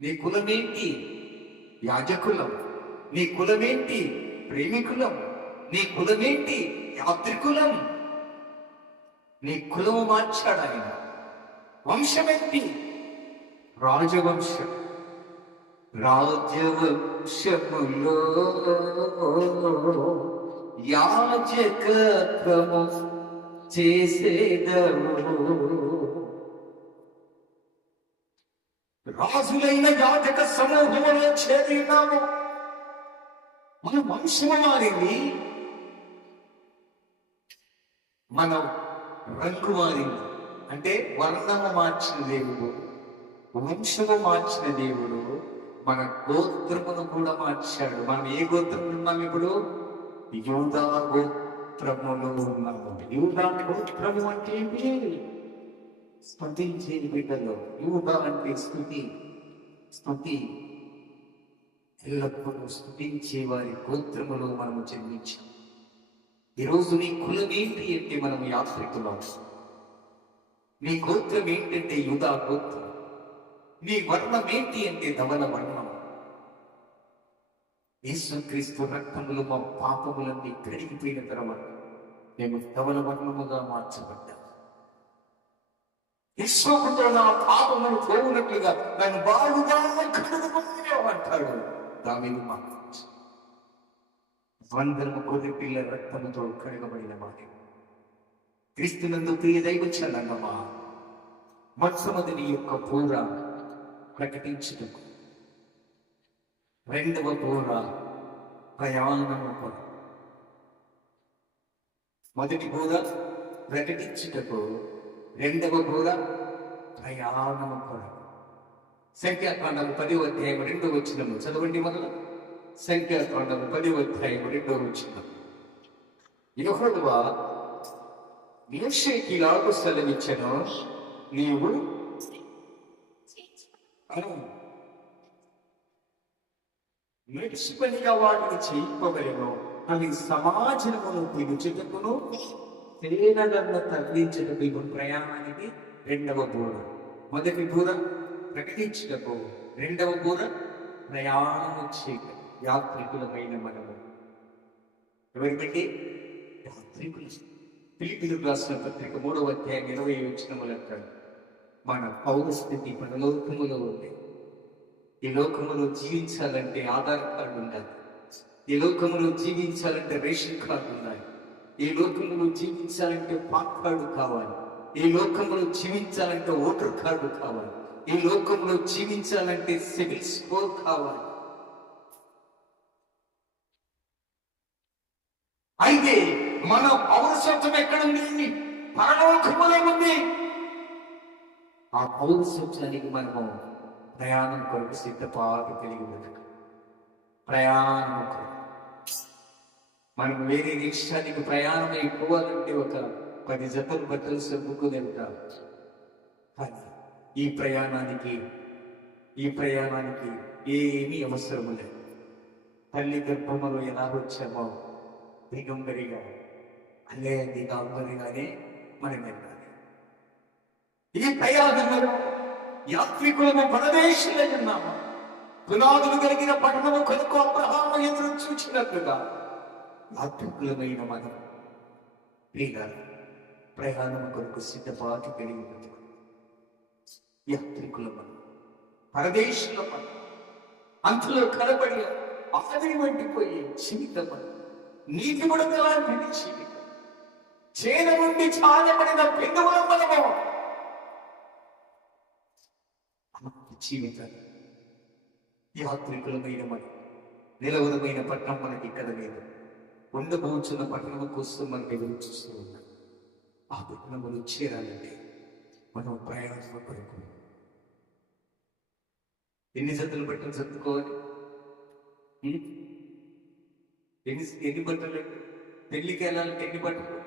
నీ కులమేంటి? యాజకులం. నీ కులమేంటి? ప్రేమికులం. నీ కులమేంటి? యాత్రికులం. నీ కులము మార్చాడు ఆయన. వంశమేంటి? రాజవంశం. రాజవంశములో యాజకత్వము చేసేదము. రాజులైన యాజక సమూహములో చేరినాము. మన వంశము మారింది, మన రంగు మారింది. అంటే వర్ణము మార్చిన దేవుడు, వంశము మార్చిన దేవుడు మన గోత్రమును కూడా మార్చాడు. మనం ఏ గోత్రములు ఉన్నాము ఇప్పుడు? యూదా గోత్రములో ఉన్నాము. యూదా గోత్రము అంటే ఏంటి? స్తుతించే బిడ్డలు. యూదా అంటే స్తుతి. స్తుతి ఎల్లప్పుడూ స్తుతించే వారి గోత్రములో మనము జన్మించాం. ఈరోజు నీ కులం ఏంటి అంటే మనం యాత్రికులం. నీ గోత్రం ఏంటంటే యూదా గోత్రం. నీ వర్ణం ఏంటి అంటే ధవల వర్ణం. యేసుక్రీస్తు రక్తములు మా పాపములన్నీ కడిగిపోయిన తర్వాత మేము ధవల వర్ణముగా మార్చబడ్డాం. యేసుతో నా పాపములు పోవునట్లుగా నన్ను బాగుగా అంటాడు దావీదు. అందరము గొర్రె పిల్ల రక్తముతో కడగబడిన వారి క్రీస్తునందు ప్రియ దైవజనమా, మొట్టమొదటి యొక్క పూర ప్రకటించుటకు, రెండవ పూర ప్రయాణము కొరకు. మొదటి పూర ప్రకటించుటకు, రెండవ పూర ప్రయాణము కొరకు. సంఖ్యాకాండము 10వ అధ్యాయం 2వ వచనము చదవండి. మొదలు సంఖ్యాకాండము 10వ అధ్యాయం 2వ వచనం. యెహోవా మోషేకి ఇలాగు సెలవిచ్చెను, నీవు మెడిసిపనిగా వాటిని చేయింపబడెను. అవి సమాజమును పిలుచుటకును సేనలను తరలించుటకు ప్రయాణానికి రెండవ బూర. మొదటి బూర ప్రకటించుటకు, రెండవ బూర ప్రయాణము చేయటం. యాత్రికులమైన మనము ఎవరి బట్టి? యాత్రికులు. ఫిలిప్పీయులకు రాసిన పత్రిక 3వ అధ్యాయం 20వ వచనములు అంటాడు, మన పౌరస్థితి పరలోకములో ఉంది. ఈ లోకములో జీవించాలంటే ఆధార్ కార్డు ఉండాలి. ఈ లోకములో జీవించాలంటే రేషన్ కార్డు ఉండాలి. ఈ లోకములో జీవించాలంటే పాన్ కార్డు కావాలి. ఈ ఈ లోకంలో జీవించాలంటే ఓటర్ కార్డు కావాలి. ఈ లోకంలో జీవించాలంటే సివిల్ స్కోర్ కావాలి. అయితే మన పౌరసత్వం ఎక్కడుంది? పరలోకములో ఉంది. ఆ పౌరసత్వానికి మనము ప్రయాణం కొరకు సిద్ధపాటు కలిగి ఉండదు. ప్రయాణం కొరకు మనం వేరే దేశానికి ప్రయాణం అయిపోవాలంటే ఒక 10 జతలు బట్టలు సర్దుకుని వెళ్తారు. కానీ ఈ ప్రయాణానికి ఏమీ అవసరం లేదు. తల్లి గర్భములో ఎలా వచ్చామో దిగంబరిగా దిగంబరిగానే మనం వెళ్ళాలి. ఈ ప్రయాణంలో యాత్రికులను పరదేశులై ఉన్నాము. పునాదులు కలిగిన పట్టణము కొరకు అబ్రహాము ఎదురు చూచినట్లుగా యాత్రికులమైన మనం ప్రయాణము కొరకు సిద్ధపాటు కలిగి ఉన్నది. యాత్రికుల మనం, పరదేశుల మనం, అంతలో కనబడి ఆదిరి వంటిపోయే జీవితం, నీటి బుడగలాంటి జీవితం, చేన నుండి చాలబడిన పెందువుల మనము జీవితాన్ని యాత్రికులమైన మనం. నిలవరమైన పట్టణం మనకి ఇక్కడ లేదు. ఉండబోచున్న పట్టణం కోసం మనం ఎదురు చూస్తూ ఉన్నాం. ఆ పట్టణములు చేరాలంటే మనం ప్రయాణం కొరకు ఎన్ని జతలు బట్టలు సర్దుకోవాలి? ఎన్ని బట్టలు? పెళ్లికి వెళ్ళాలంటే ఎన్ని బట్టలు?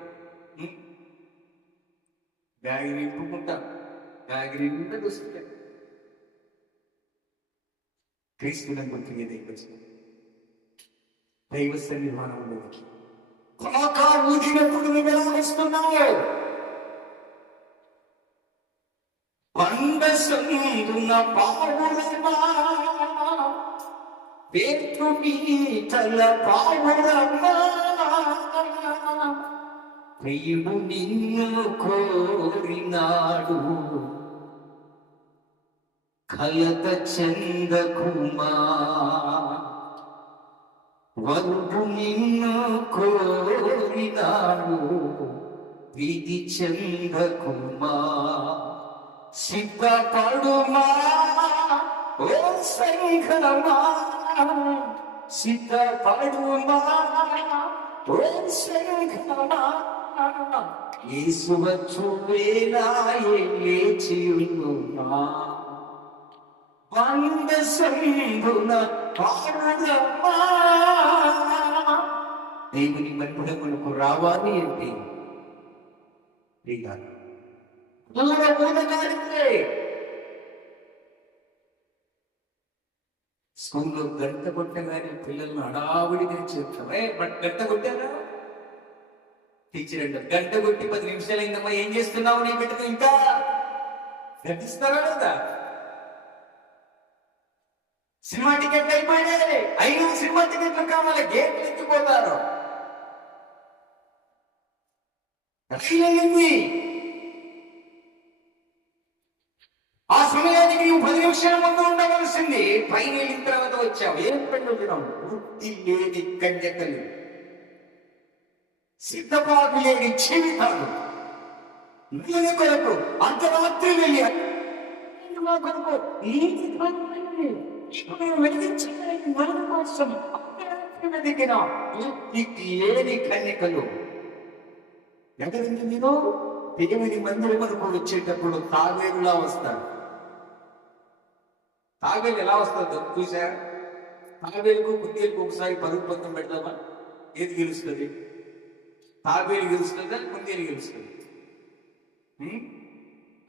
బ్యాగ్ నింపుకుంటా, బ్యాగ్ నిండా దూసుకుంటా. క్రీస్తుని గుర్తుగా దైవచ్చిన దైవ సన్నిధానంలోకి ఊదినప్పుడు నువ్వు ఎలా వస్తున్నావు? పండసందున పావురమా, పేతుమీతల పావురమా, ప్రియుడు నిన్ను కోరినాడు, కలత చెందకుమా. వరుడు నిన్ను కోరినాడు, విధి చెందకుమా. సిద్ధపడుమా ఓ సంఘమా, సిద్ధపడుమా ఓ సంఘమా. యేసు వచ్చు వేళాయే లేచి ఉన్నా, వందసందున పావురమా. దేవుని మందిరములకు రావాలి అంటే స్కూల్లో గంట కొట్టగానే పిల్లలను హడావుడిగా చెప్తామే. గంట కొట్టారా? టీచర్ అంటారు గంట కొట్టి 10 నిమిషాలు అయిందమ్మా, ఏం చేస్తున్నావు నీ బిడ్డను? ఇంకా గట్టిస్తారా లేదా? సినిమా టికెట్లు అయిపోయినాయి, అయినా సినిమా టికెట్లు కావాలి, గేట్లు ఎత్తిపోతారు. అయింది. ఆ సమయానికి నువ్వు 10 నిమిషాల ముందు ఉండవలసింది. పైన వెళ్ళిన తర్వాత వచ్చావు. ఏం పెట్టుకున్నావు? వృత్తి లేని కన్యకలు, సిద్ధపాటు లేని జీవితాలు, నేను కొరకు అర్ధరాత్రి వెళ్ళి కొరకు లేని కన్యకలు. ఎక్కడండి మీరు? దేవుని మందిరం వరకు వచ్చేటప్పుడు తాబేలులా వస్తారు. తాబేలు ఎలా వస్తుందో చూసా? తాబేలుకు కుందేలుకు ఒకసారి పరుగు పందెం పెడతామా? ఏది గెలుస్తుంది? తాబేలు గెలుస్తుందా? కుందేలు గెలుస్తుంది?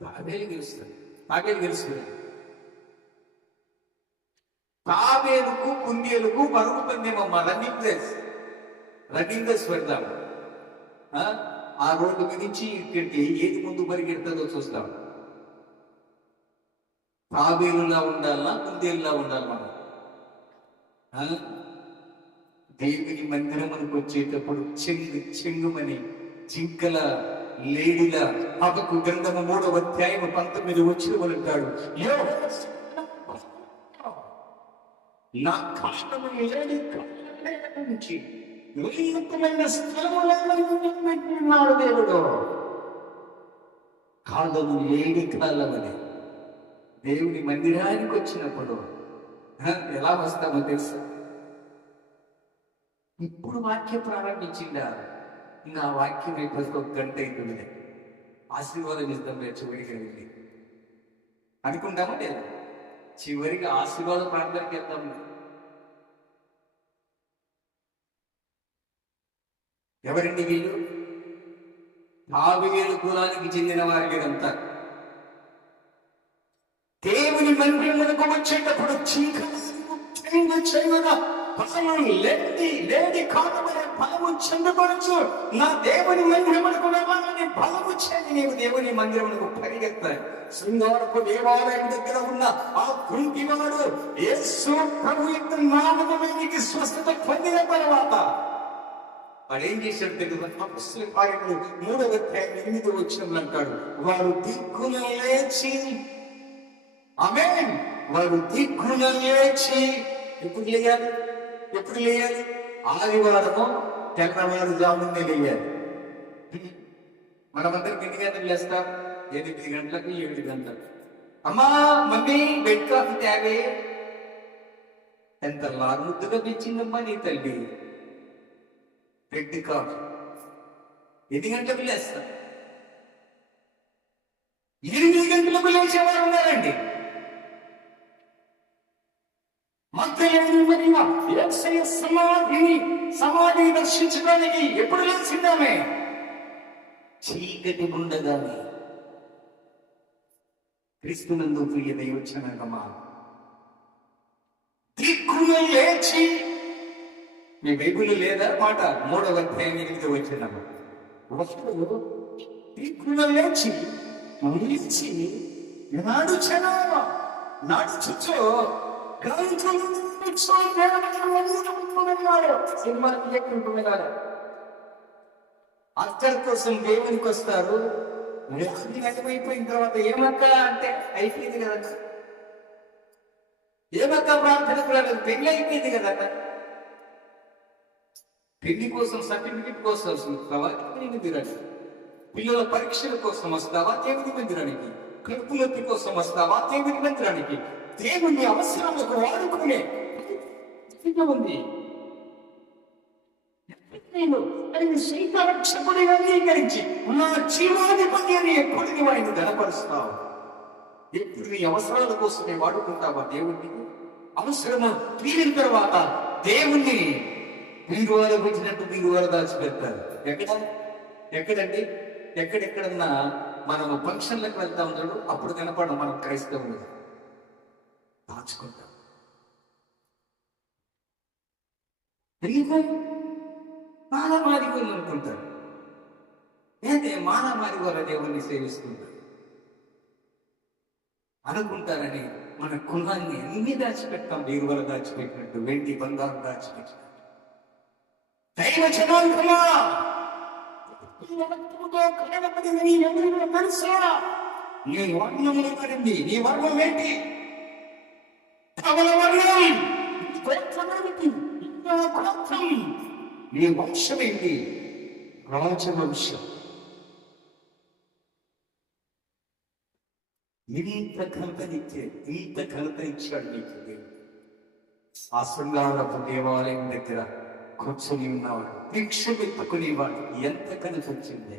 తాబేలు గెలుస్తుంది. తాబేలు గెలుస్తుంది. తాబేలుకు కుందేలుకు పరుగు పందెమమ్మా, రన్నింగ్ రేస్ పెడతాం. ఆ రోడ్డు గురించి ఇక్కడికి ఏది ముందు పరిగెడుతుందో చూస్తాం. తాబేలులా ఉండాలా, కుందేలులా ఉండాలి మనం? దేవుని మందిరమునకు వచ్చేటప్పుడు చెంగుమని జింకల లేడిల హబక్కు గ్రంథము 3వ అధ్యాయము 19 వచనములు అంటాడు, నా కష్టము లేని నుంచి ఉన్నతమైన స్థలములను దేవుడు. కాలము లేని కాలం అని. దేవుని మందిరానికి వచ్చినప్పుడు ఎలా వస్తామో తెలుసా? ఇప్పుడు వాక్యం ప్రారంభించిందా, ఇంకా ఆ వాక్యం అయిపోతే ఒక గంట అవుతుంది, ఆశీర్వాదం ఇస్తాం లేదు చివరికి వెళ్ళి అనుకుంటామా లేదా? చివరికి ఆశీర్వాద ప్రార్థనకి వెళ్తాము. ఎవరండి వీళ్ళు? తాబేలు కులానికి చెందిన వారి మీరంతా దేవుని మందిరమునకు వచ్చేటప్పుడు లేని కాలమనే బలము చెందపరచు. నా దేవుని మందిరమునకు వెళ్ళాలని బలము చేసి నీవు దేవుని మందిరమునకు పరిగెత్తాలి. శృంగారపు దేవాలయం దగ్గర ఉన్న ఆ కుంటివాడు యేసు ప్రభు యొక్క నామములో నీకు స్వస్థత పొందిన తర్వాత వాడు ఏం చేశాడు తెలుగు? అపొస్తలుల కార్యములు 3వ అధ్యాయం 8వ వచనంలో అంటాడు, వారు దిక్కున లేచి, ఆమేన్, వారు దిక్కున లేచి. ఎప్పుడు లేయాలి? ఎప్పుడు లేయాలి? ఆదివారము తెల్లవారుజామునే లేయాలి. మనమందరం ఎన్ని గంటలకు లేస్తాం? 8 గంటలకు, 7 గంటలకు. అమ్మా మమ్మీ బెడ్ కాఫీ తేవే. ఎంత లారుముద్దుగా తెచ్చిందమ్మా నీ తల్లి బెడ్ కాఫీ. 8 గంటలకు లేస్తాం. 8 గంటలకు లేచేవారు ఉన్నారండి. సమాధిని దర్శించడానికి ఎప్పుడు లేచిందామే? చీకటి ఉండగానే. క్రీస్తునందు ప్రియ దైవజనమా, దిక్కున లేచి. మీ బైబిల్ లేదా మాట? 3వ అధ్యాయం 8వ వచనం. దిక్కున లేచి నడుచుచు అక్కడి కోసం దేవునికి వస్తారు. అయిపోయిన తర్వాత ఏమక్క అంటే అయిపోయింది కదా, ఏమక్క ప్రార్థనకు రాలేదు, పెళ్లి అయిపోయింది కదా. పెళ్లి కోసం సర్టిఫికెట్ కోసం వస్తావా దేవుని మందిరానికి? పిల్లల పరీక్షల కోసం వస్తావా దేవుని మందిరానికి? కడుపు నొప్పి కోసం వస్తావా దేవుని మందిరానికి? దేవుని అవసరాలకు వాడుకునే ఉంది. నేను శైతరక్షకుడిగా అంగీకరించి నా జీవాధిపతి అని ఎప్పుడు నీవు ఆయన గణపరుస్తావు? ఎప్పుడు నీ అవసరాల కోసమే వాడుకుంటావా దేవుణ్ణి? అవసరము తీరిన తర్వాత దేవుణ్ణి బీరువాలో పెట్టినట్టు బీరువాలో దాచిపెడతారు. ఎక్కడండి? ఎక్కడెక్కడన్నా మనము ఫంక్షన్లకు వెళ్తా ఉన్నాడు, అప్పుడు కనపడడం మనం క్రైస్తవులు దాచుకుంటాం. ఎందుకు? మానమాదిగోళ్ళు అనుకుంటారు. ఏంటే మానమాదిగోళ్ళ దేవుణ్ణి సేవిస్తుంటారు అనుకుంటారని మన కులాన్ని అన్ని దాచిపెట్టాం. బీరువాలో దాచిపెట్టినట్టు, వెండి బంగారం దాచిపెట్టినట్టు. దైవ జనాంగమా, నీ వర్ణములు మారింది. నీ వర్ణం ఏంటి? ధవల వర్ణం. నీ వంశం ఏంటి? రాజవంశం. ఇంత ఘనత ఇచ్చాడు నీకు దేవుడు. ఆ శృంగారపు దేవాలయం దగ్గర కూర్చొని ఉన్నవాడు, భిక్ష పెట్టుకునేవాడు. ఎంత ఘనత వచ్చింది!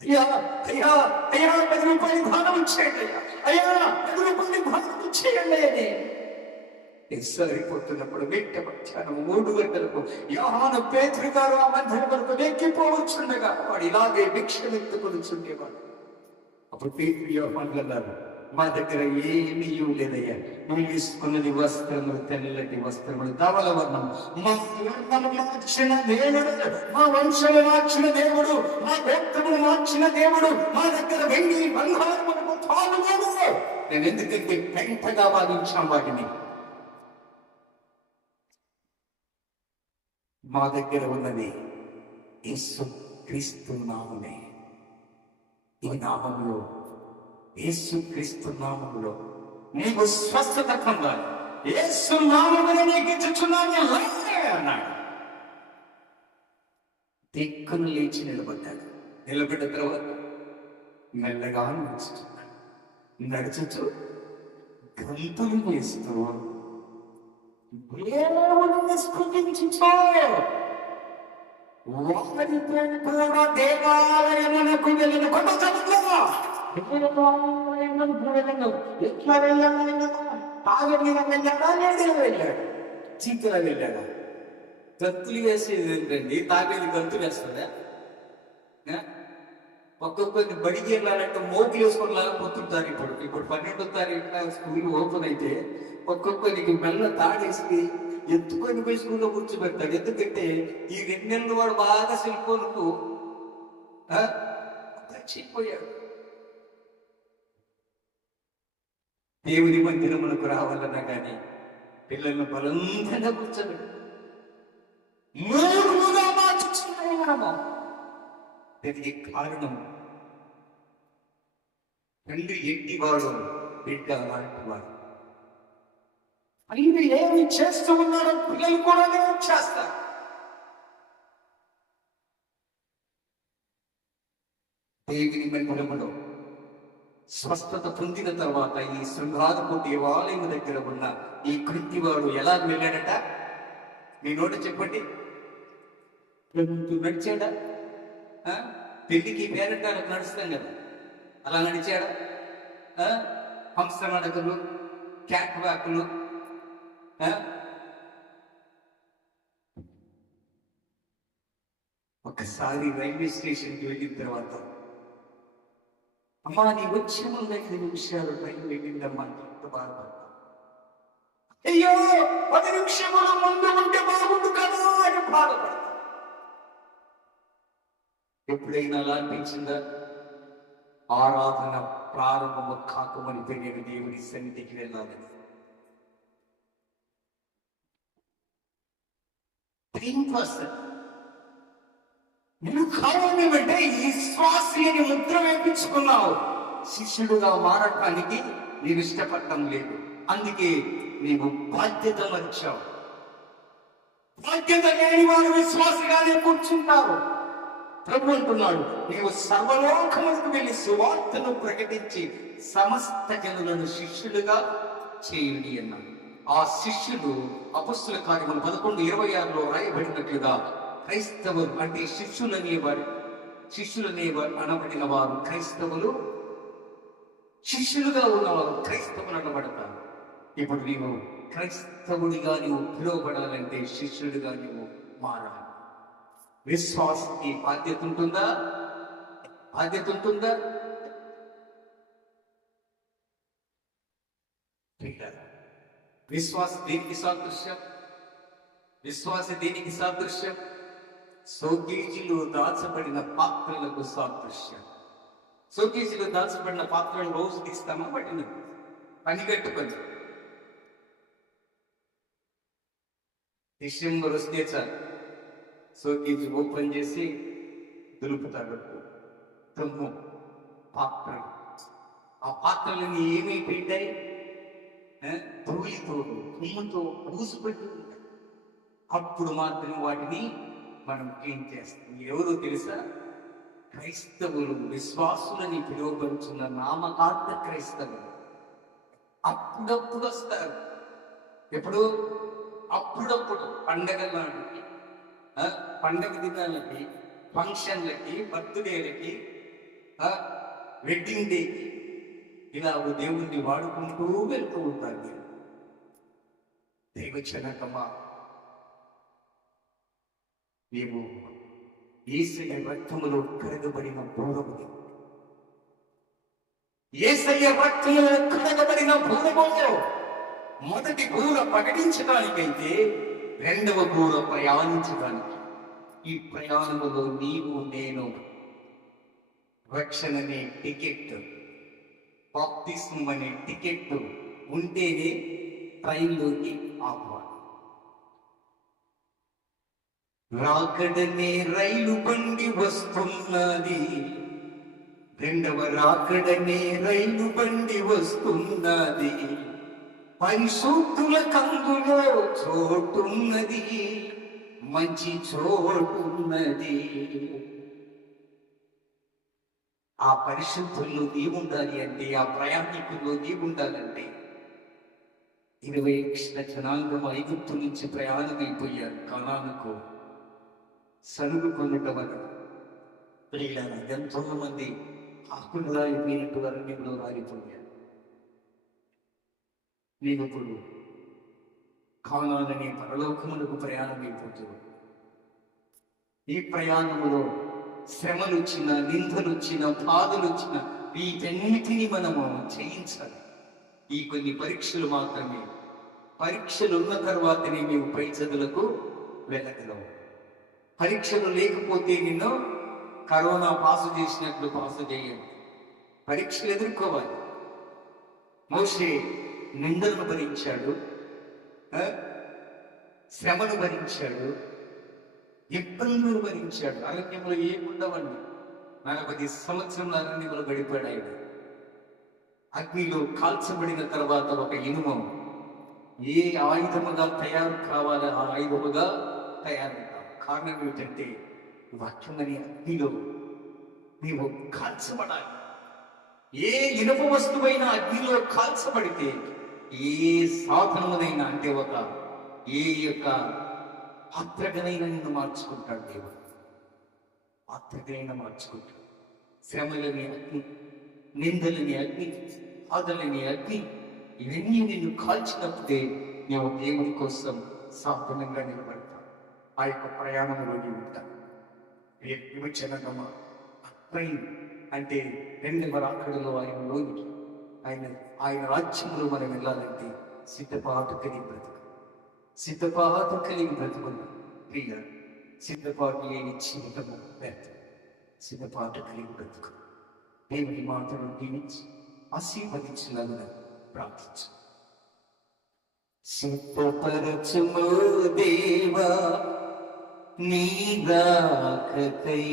అయ్యా అయ్యా అయ్యా 10 రూపాయలు భాగం ఇచ్చేయండి, అయ్యా 10 రూపాయలు భాగం ఇచ్చేయండి అని సరిపోతున్నప్పుడు వెంట మధ్యాహ్నం 3 గంటలకు యోహాను పేతురు గారు ఆ మందిరం వరకు వెక్కిపోవచ్చుండగా వాడు ఇలాగే భిక్ష ఎత్తుకొని చుండేవాడు. అప్పుడు పేతురు యోహాను అన్నారు, మా దగ్గర ఏమీ లేదయ్యా, నువ్వు తీసుకున్నది వస్త్రములు, తెల్లటి వస్త్రములు, ధవల వర్ణం. మా వర్ణము మార్చిన దేవుడు, మా వంశము మార్చిన దేవుడు, మా గోత్రమును మార్చిన దేవుడు, మా దగ్గర వెండి బంగారములకు తాను లేదు. నేను ఎందుకంటే పెంటగా భావించాం వాటిని. మా దగ్గర ఉన్నది యేసు క్రీస్తు నామమే. ఈ నామములో, యేసు క్రీస్తు నామములో నీకు స్వస్థత పొందాలి. యేసు నామములో నీకు ఇచ్చుచున్నాను అన్నాడు. దిక్కును లేచి నిలబడ్డాడు. నిలబడ్డ తర్వాత మెల్లగా నడుచుతున్నాడు. నడుచుచు గంతులు వేస్తూ దేవుని స్తుతించుచు వారితో కూడా దేవాలయమునకు వెళ్ళిన కొండ చదువుగా దేవాలయమునకు వెళ్ళను. ఎట్లా వెళ్ళాలి? తాగని వెళ్ళాడా? లేదా వెళ్ళాడు? చీకల వెళ్ళాడా? గంతులు వేసేది ఏంటండి? తాగేది గంతులు వేస్తుందా? ఒక్కొక్కరికి బడికి వెళ్ళాలంటే మోపులు వేసుకొని పొత్తుంటారు. ఇప్పుడు 12వ తారీఖున స్కూల్ ఓపెన్ అయితే ఒక్కొక్కరికి మెల్ల తాడేసి ఎత్తుకొని పోయి స్కూల్లో కూర్చోబెడతాడు. ఎందుకంటే ఈ 2 నెలలు వాడు బాగా సెల్ఫోన్కు చచ్చిపోయాడు. దేవుని మందిరమునకు రావాలన్నా కానీ పిల్లలను బలంతంగా కూర్చోబెట్టు మూలుగులుగా మార్చుచున్నాము. దీనికి కారణం తండ్రి ఎట్టివాడు, బిడ్డ అలాంటివాడు. తండ్రి ఏమి చేస్తూ ఉన్నాడో పిల్లలు కూడా చేస్తారు. దేవుని మందిరములో స్వస్థత పొందిన తర్వాత ఈ శృంగారపు దేవాలయం దగ్గర ఉన్న ఈ కృత్తివాడు ఎలా వెళ్ళాడట? మీ నోట చెప్పండి. నడిచాడా? పెళ్లికి పేరెంటాలకు నడుస్తాం కదా, అలా నడిచాడా? హంస నడకలు, క్యాట్ వాకులు. ఒకసారి రైల్వే స్టేషన్కి వెళ్ళిన తర్వాత, అమ్మా నీ వచ్చే ముందు 5 నిమిషాలు ట్రైన్ వెళ్ళిందమ్మా, ఎంత బాధపడతా. అయ్యో 10 నిమిషముల ముందు ఉంటే బాగుండు కదా అని బాధపడతా. ఎప్పుడైనా అలా అనిపించిందా? ఆరాధన ప్రారంభము కాకమని తెలియని దేవుని సన్నిధికి వెళ్ళాలని. నువ్వు కావాలంటే ఈ శ్వాసని ముద్ర వేయించుకున్నావు. శిష్యుడుగా మారటానికి నీవు ఇష్టపడటం లేదు, అందుకే నీవు బాధ్యత మర్చావు. బాధ్యత లేని వారు విశ్వాసగానే కూర్చుంటారు. ప్రభు అంటున్నాడు, నీవు సర్వలోకములకు వెళ్ళి సువార్తను ప్రకటించి సమస్త జనులను శిష్యులుగా చేయుడి అన్నాడు. ఆ శిష్యులు అపొస్తలుల కార్యములు 11:26లో రాయబడినట్లుగా క్రైస్తవులు అంటే శిష్యులనే అనబడిన వారు క్రైస్తవులు, శిష్యులుగా ఉన్నవారు క్రైస్తవులు అనబడతారు. ఇప్పుడు నీవు క్రైస్తవుడిగా నీవు పిలువబడాలంటే శిష్యుడిగా నీవు మారాలి. విశ్వాసానికి బాధ్యత ఉంటుందా? విశ్వాస దేనికి సాదృశ్యం? సోకేజీలో దాచబడిన పాత్రలకు సాదృశ్యం. సోకేజీలో దాచబడిన పాత్రలు రోజు తీస్తామా? పట్టిన పని కట్టుకొని డిసెంబర్ వస్తే చాలు సోకేజీ ఓపెన్ చేసి దులుపుతాడు తుమ్ము పాత్రలు. ఆ పాత్రలని ఏమీ పెట్టాయి? ధూళితో తుమ్ముతో పూసిపెట్టి ఉంటాయి. అప్పుడు మాత్రం వాటిని మనం ఏం చేస్తాం? ఎవరు తెలుసా? క్రైస్తవులు, విశ్వాసులని పిలువబడుచున్న నామకార్థ క్రైస్తవులు అప్పుడప్పుడు వస్తారు. ఎప్పుడు? అప్పుడప్పుడు పండగ నాటికి, పండగ దినాలకి, ఫంక్షన్లకి, బర్త్డేలకి, వెడ్డింగ్ డేకి ఇలా దేవుణ్ణి వాడుకుంటూ వెళ్తూ ఉంటారు. దైవజనకమా, మేము యేసయ్య రక్తములో కడగబడిన బూరములు, యేసయ్య రక్తములో కడగబడిన బూరములో మొదటి బూర ప్రకటించడానికైతే రెండవ బూర ప్రయాణించడానికి. ఈ ప్రయాణములో నీవు నేను రక్షణనే టికెట్, బాప్తిస్మం అనే టికెట్ ఉంటేనే ట్రైన్లోకి ఆహ్వానం. రాకడనే రైలు బండి వస్తున్నది, రెండవ రాకడనే రైలు బండి వస్తున్నది. పరిశుద్ధుల కందులో చోటున్నది, మంచి చోటున్నది. ఆ పరిశుద్ధుల్లో నీవుండాలి అంటే, ఆ ప్రయాణికుల్లో నీవుండాలంటే 20 లక్షల జనాంగం ఐగుప్తు నుంచి ప్రయాణమైపోయారు కానానుకు సనుగు కొనుట వలన. ప్రియులారా, ఎంతో మంది ఆకులు రాలిపోయినట్టు అరణ్యంలో రాలిపోయారు. నీవిప్పుడు కానాననే పరలోకములకు ప్రయాణమైపోతున్నావు. ఈ ప్రయాణములో శ్రమలు వచ్చిన, నిందలు వచ్చిన, బాధలు వచ్చిన వీటన్నిటినీ మనము చేయించాలి. ఈ కొన్ని పరీక్షలు మాత్రమే. పరీక్షలు ఉన్న తర్వాతనే మేము పై చదువులకు వెళ్ళగలము. పరీక్షలు లేకపోతే నిన్ను కరోనా పాసు చేసినట్లు పాసు చేయండి. పరీక్షలు ఎదుర్కోవాలి. మోషే నిందలను భరించాడు, శ్రమను భరించాడు, ఇబ్బందులు భరించాడు. అరణ్యంలో ఏముండవండి. 40 సంవత్సరంలో అరణ్యంలో గడిపాడు ఆయన. అగ్నిలో కాల్చబడిన తర్వాత ఒక ఇనుము ఏ ఆయుధముగా తయారు కావాలో ఆ ఆయుధముగా తయారు కావాలి. కారణం ఏమిటంటే వాక్యమని అగ్నిలో నీవు కాల్చబడాలి. ఏ ఇనుప వస్తువైన అగ్నిలో కాల్చబడితే ఏ సాధనమునైనా అంటే ఏ యొక్క పాత్రగనైనా నిన్ను మార్చుకుంటాడు దేవుడు. పాత్రగనైనా మార్చుకుంటాడు. శ్రమలని అగ్ని, నిందలని అగ్ని, బాధలని అగ్ని, ఇవన్నీ నిన్ను కాల్చినప్పుడే నువ్వు దేవుని కోసం సాధనంగా నిలబడతావు. ఆ యొక్క ప్రయాణంలోకి ఉంటావు. విమర్శనగమా అంటే 2వ రాకడలో ఆయన రాజ్యంలో మనం వెళ్ళాలంటే సిద్ధపాటు కలిగి బ్రతుకు. సిద్ధపాటు కలిగి బ్రతుకున్నా ప్రియ, సిద్ధపాటు లేని జీవితము వ్యర్థం. సిద్ధపాటు కలిగి బ్రతుకు. దేవుని మాటను దీవించి ఆశీర్వదించాలని ప్రార్థించు. సిద్ధపరచుము దేవా నీ రాకకై,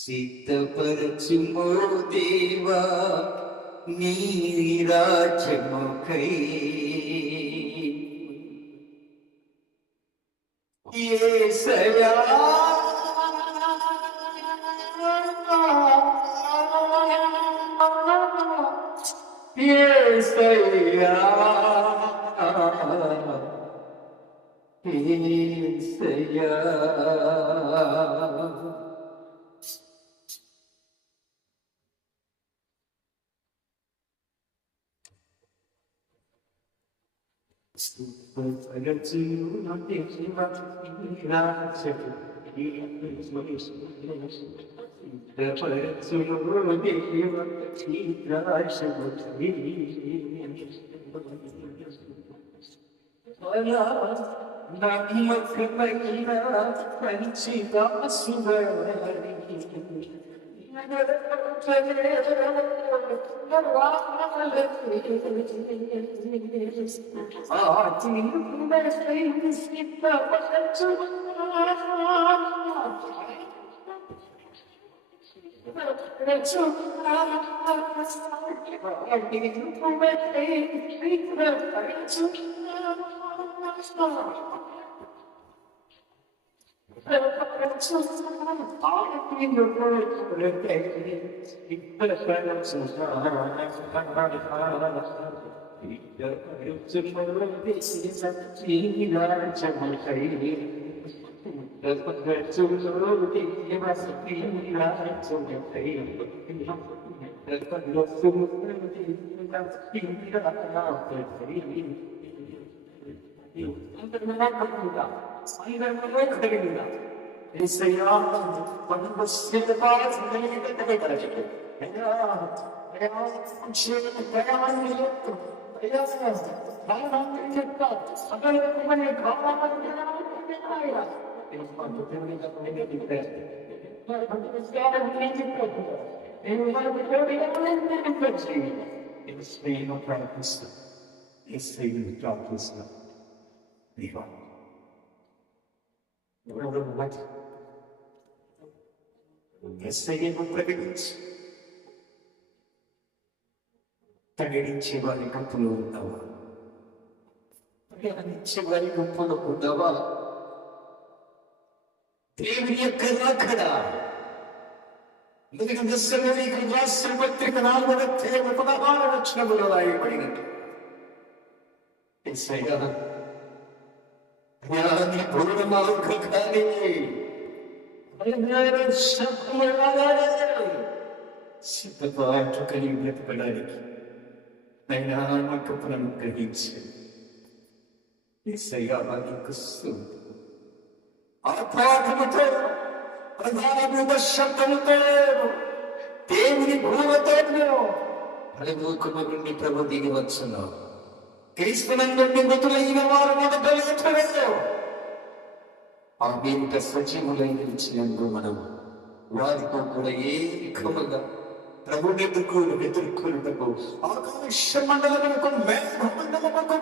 సిద్ధపరచుము దేవా నీ రాజ్యముకై. యేసయ్యా యేసయ్యా యేసయ్యా నమ్మకమైన మంచి దాసువారి తగిడించే వారి గుంపులో ఉన్నావా? ప్రయాణించే వారి గుంపులో ఉన్నావా? దేవుని యొక్క రాకడ. ఎందుకంటే దశలోనిక రాష్ట్ర పత్రిక 4:16 రాయబడినట్టు జ్ఞాని పూర్ణమార్గ కానీ సిద్ధపాటు కలిగి బ్రతకడానికి నైనామకపులను గ్రహించండి. ఆపాదముతో ప్రధాన శబ్దముతో దేవుని భూమతో పరలోకము నుండి ప్రభు దిగి వచ్చును. క్రీస్తునందు మృతులైన వారు మొదట లేచలేదు. ఆ మీద సజీవులై నిలిచినందు మనము వారితో కూడా ఏకముగా ప్రభుని ఎదుర్కొనుటకు ఆకాశ మండలములకు మేఘమండలముకు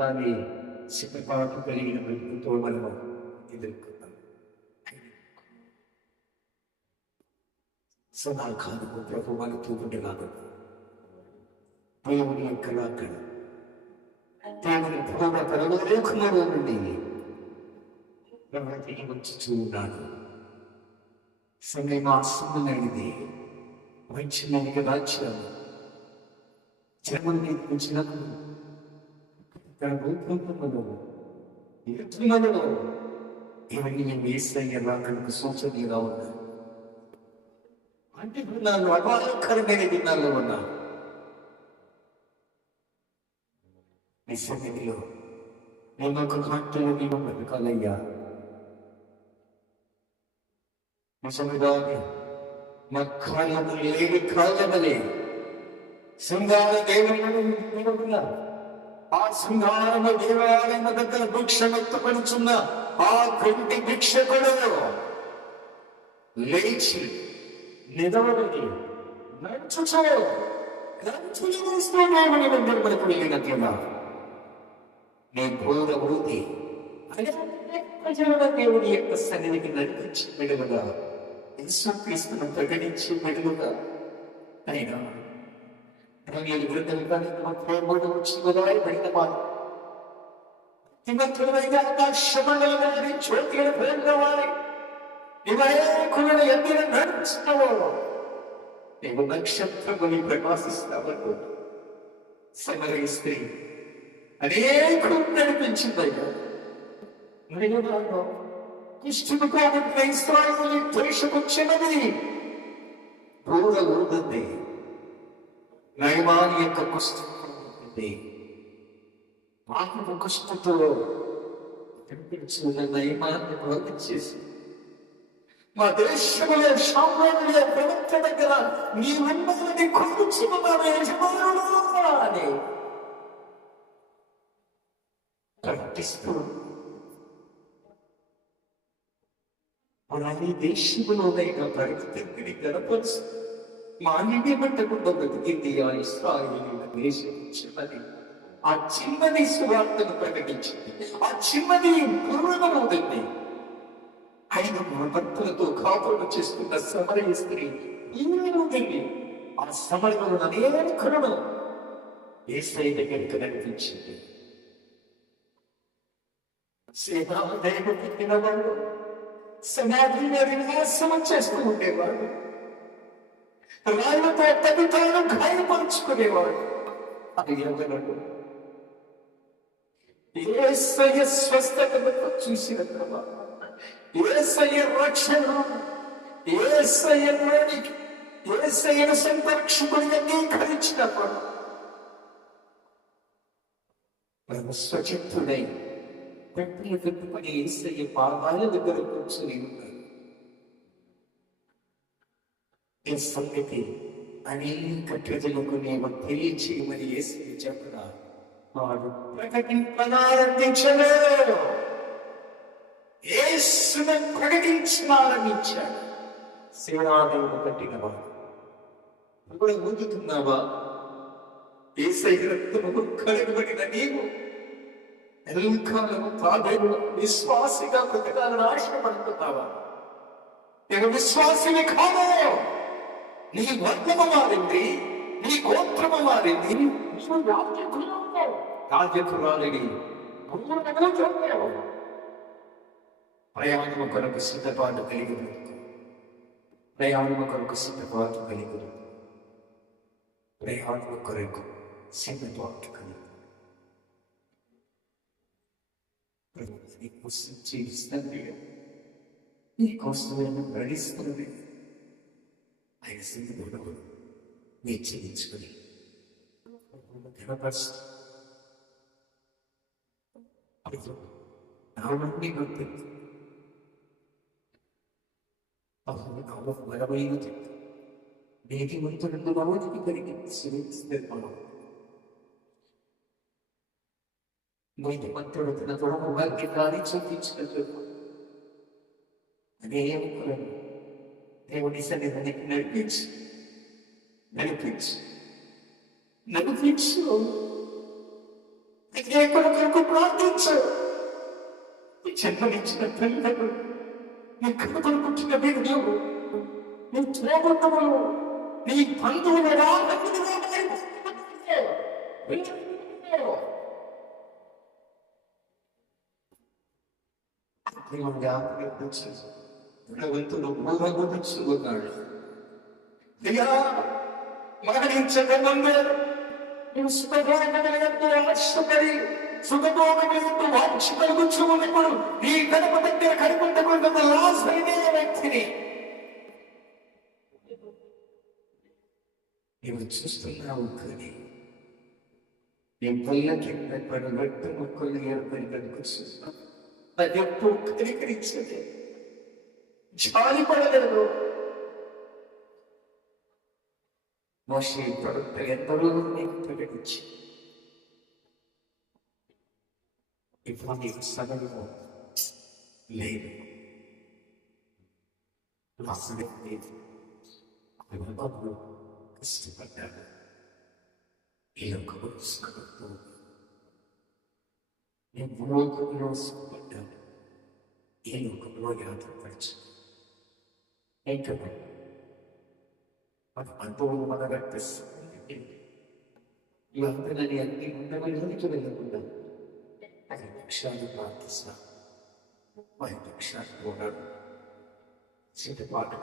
దాన్ని సిద్ధపాటు కలిగిన వెలుగుతో మనము ఎదుర్కొన్నాం. సదాకాలము ప్రభు మనతో ఉండేలాగా దేవుని యొక్క రాకడ దేవుని భూమ పరలోకములో నుండి ప్రవృత్తికి వచ్చి ఉన్నాడు. సమయమాసమైనది మంచి రాజ్యం జన్మని వచ్చినప్పుడు తన భూకంపంలో ఎత్తులలో ఇవన్నీ వేసయ్య రాకడకు సూచనగా ఉన్నా. అంటే దినాలు అపాయకరమైన దినాల్లో ఉన్నా. నీ సన్నిధిలో నేను ఒక కాంటలో నేను బ్రతకాలయ్యా. నిజంగా నా కాళ్ళము లేని కాళ్ళమలే శృంగార దేవుని ఆ శృంగారము దేవాలయం దగ్గర భిక్షమెత్తుకొనుచున్న ఆ కొంటి భిక్షకుడు లేచి నిలవబడి నడుచుకు వెళ్ళినట్లుగా నీ ఘోర వృద్ధి దేవుని యొక్క సన్నిధికి నడిపించి మెడుగుగా యేసుక్రీస్తును ప్రకటించి మెడుగుగా అయినా నక్షత్రముని ప్రకాశిస్తావు. సమరయ స్త్రీ అనేకులు నడిపించిందయ్యా. ఇష్టము కాబట్టి ఇస్రాయేలు ద్వేషపక్షమని క్రూర ఊరుంది. నయమాని యొక్క కుష్ఠి మానవ కుష్ఠతో కనిపించిన నయమాన్ని బాగు చేసి మా దేశంలో సామ్రాజ్య ప్రవక్త దగ్గర నీ ఉన్నదని కొలుచుకున్నాడు యజమానులు అని ప్రకటిస్తూ అలాగే దేశంలోనైనా ప్రకృతిని గడపరుస్తూ మాన్యమే పట్టకుండా బ్రతికింది ఆ ఇశ్రాయేలీయుల దేశం చిన్నది. ఆ చిన్నది సువార్తను ప్రకటించింది. ఆ చిన్నది పూర్ణమవుతుంది. 5 భర్తలతో కాపురం చేసుకున్న సమరయ స్త్రీ ఉంటుంది. ఆ సమరయంలో అనేకులను యేసయ్య దగ్గరికి నడిపించింది. సేనాదేవి పుట్టిన వాళ్ళు సమాధిని వినాశనం చేస్తూ ఉండేవాడు. రాళ్ళతో తదితరులను గాయపరుచుకునేవాడు. అది ఎవరు యేసయ్య స్వస్థతను చూసిన తర్వాత యేసయ్య రక్షణ యేసయ్యను సంరక్షకుడిగా అంగీకరించినప్పుడు స్వచిత్తుడై పెట్టులు పెట్టుకుని యేసయ్య పాదాల దగ్గర కూర్చొని ఉన్నాడు. ఈ సంగతి అనేక ప్రజలకు నేను తెలియచేయమని యేసయ్య చెప్పగా వాడు ప్రకటించాడు. యేసును ప్రకటించాలనిచ్చాడు. సేనాదేవుడు కట్టినవాడు కూడా ఊదుతున్నావా? యేసయ్య రక్తము కడగబడిన నీవు ఎల్లకాలము తాబేలు విశ్వాసిగా బ్రతకాలని ఆశపడుతున్నావా? నేను విశ్వాసిని కాదు. నీ వర్గము మారింది, నీ గోత్రము మారింది, నీవు రాజకురాలిని ప్రయాణము కొరకు సిద్ధపాటు కలిగి ప్రయాణము కొరకు సిద్ధపాటు కలిగి ప్రయాణము కొరకు సిద్ధపాటు కలిగి నీకోసం జీవిస్తుంది, నీకోసం నేను నడిస్తుంది. ఆయన సిద్ధుడు మీరు చెల్లించుకుని నావన్నీ గుర్తింది. బలమైనది నేటి వంతుడు రోజుకి కలిగి శ్రమిస్తున్నాను. నేటి మంత్రుడు తన తొడము వాక్యాన్ని చూపించినట్లు అనేకులను దేవుని సన్నిధానికి నడిపించు నడిపించు నడిపించు. అనేకుల కొరకు ప్రార్థించు. జన్మనిచ్చిన తల్లిదండ్రులు, నీ కనుకలు పుట్టిన బిడ్డలు, నీ తోబుట్టువులు, నీ బంధువులు భగవంతుడు ఊరగొచ్చుకున్నాడు. అయ్యా మరణించకముందు నువ్వు సుఖభోగపడి సుఖభోగములందు వాంఛ కలుగుచూ ఉన్నప్పుడు నీ గడప దగ్గర కడుపుంటకుండా లాస్ అయిన వ్యక్తిని నువ్వు చూస్తున్నావు. కానీ నీ పళ్ళకి పడి బట్టి మొక్కలు ఏర్పడి కనుకొస్తున్నావు. అది ఎప్పుడు కనికరించలేదు, జాలిపడలేదు. మోషే ప్రవక్త ఎందరో నీకు ప్రకటించి ఇప్పుడు నీకు సగంలో లేదు, లేదు. కష్టపడ్డాడు. ఈ లోకంలో సుఖపడుతూ లోకంలో సుఖపడ్డాడు. ఈ లోకంలో యాత్రపరచు ఏంటంటే అది అనుభవం మన రక్తిస్తుంది. ఇవంతనని అన్ని ఉండవడానికి వెళ్ళకుండా 5 నిమిషాలు ప్రార్థిస్తా. 5 నిమిషాలు పోరాడు. సిద్ధపాటు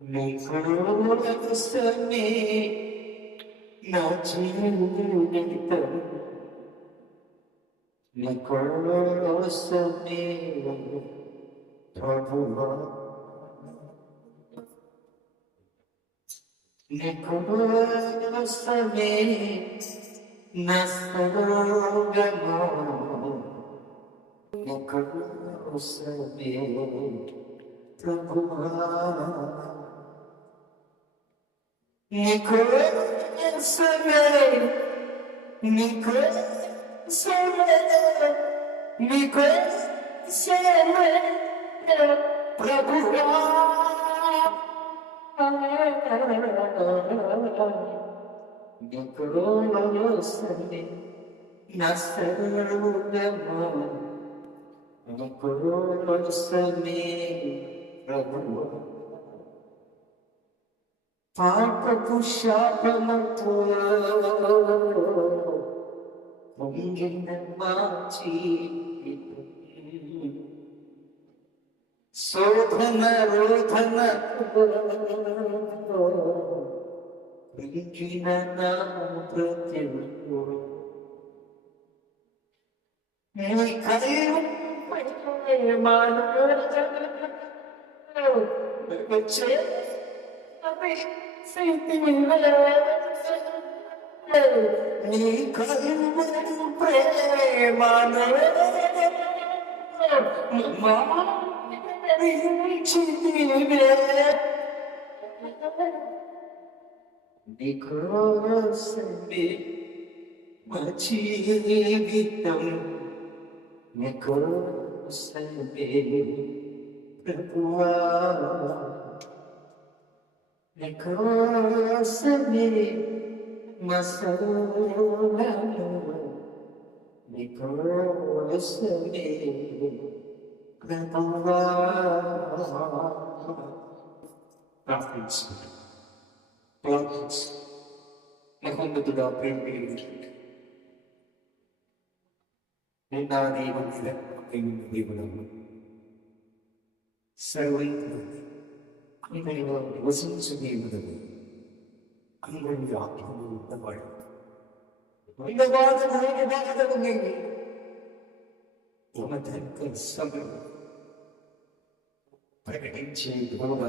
నీ కోసమే నా జీవితం, నీ కోసమే ప్రభువా, నీ కోసమే నా సర్వము, నీ కోసమే ప్రభువా, నీ కోసమే, నీ కోసమే, నీ కోసమే ప్రభువా, నీ కోసమే నా సర్వము, నీ కోసమే ప్రభువా. పాపపు శాపముతో పొంగిన మా జీవితం, శోధన రోధన పొంగిన నా బ్రతుకు, నీ కైవం నీ కైవం ప్రేమను నీ కోసమే మా జీవితం, నీ కోసమే ప్రభువా, నీ కోసమే మా సర్వము, నీకోసమే ప్రభువా ప్రార్థించుకుంటాం. మహోన్నతుడా ప్రేమ నిన్న దైవం దేవుడము సర్వైన అందరిలో నివసించు దేవుడము అందరి ఆత్మలు ఉన్నవాడు ప్రకటించే దూడ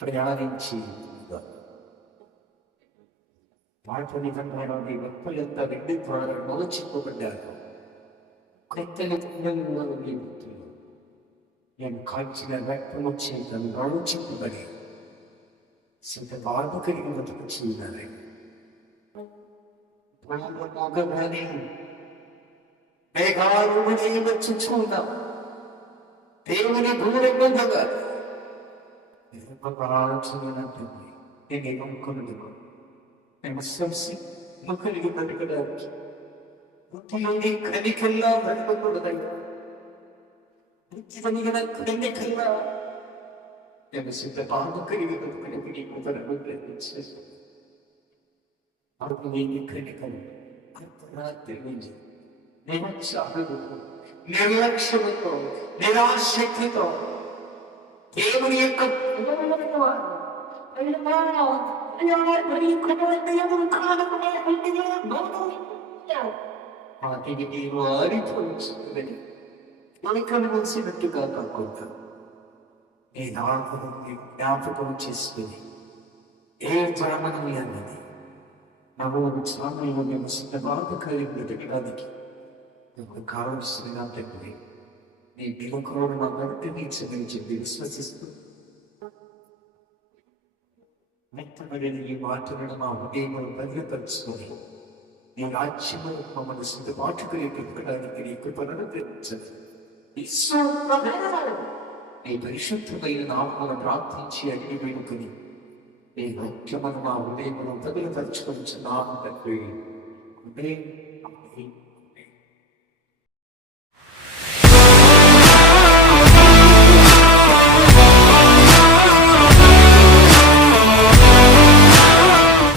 ప్రయాణించి పాట నిబంధనలోని గొప్పలంతా వెండి త్వరలో చిక్కుపడ్డారు. కొత్తలు నేను కాల్చిన రక్తము చేతను చిక్కుబడి సింత బాధ కలిగి బతుకు చేయాలి. మేఘాలు వచ్చుచున్నాం దేవుని దూరంగా నేను అనుకున్నది మేము సంసి కలిగి బతకడానికి బుద్ధిలోని కనికల్లా బ్రతకూడదండి. బుద్ధి కలిగిన కనికల్లా నేను సిద్ధ బాధ కలిగి బతుకునేది నీకు తనకు ప్రయత్నించేది. అప్పుడు నేను కనికలు తెలియజేది నిరుత్సాహంతో నిర్లక్ష్యంతో నిరాశక్తితో దేవుని యొక్క వారిపోయిందని కనుగొలిసినట్టుగా కాకుండా నేను ఆత్మని జ్ఞాపకం చేసుకుని ఏ పరమని అన్నది నమోదు స్వామిలో మేము సిద్ధబాధ కలిగి బ్రతకడానికి నాకు కావలసిన తండ్రి నీ బిలకోడు నా వర్తించమని చెప్పి విశ్వసిస్తూ మెత్తబడిన ఈ మాటలను మా హృదయములు భద్రపరుచుకొని నీ రాజ్యము మమ్మల్ని సిద్ధపాటు కలిగి బ్రతకడానికి నీ కృపలను తెచ్చండి. నీ పరిశుద్ధమైన నామమును ప్రార్థించి అడిగి వేడుకొని నీ వాక్యమును మా హృదయమును భద్రపరచుకొని నామ తండ్రి.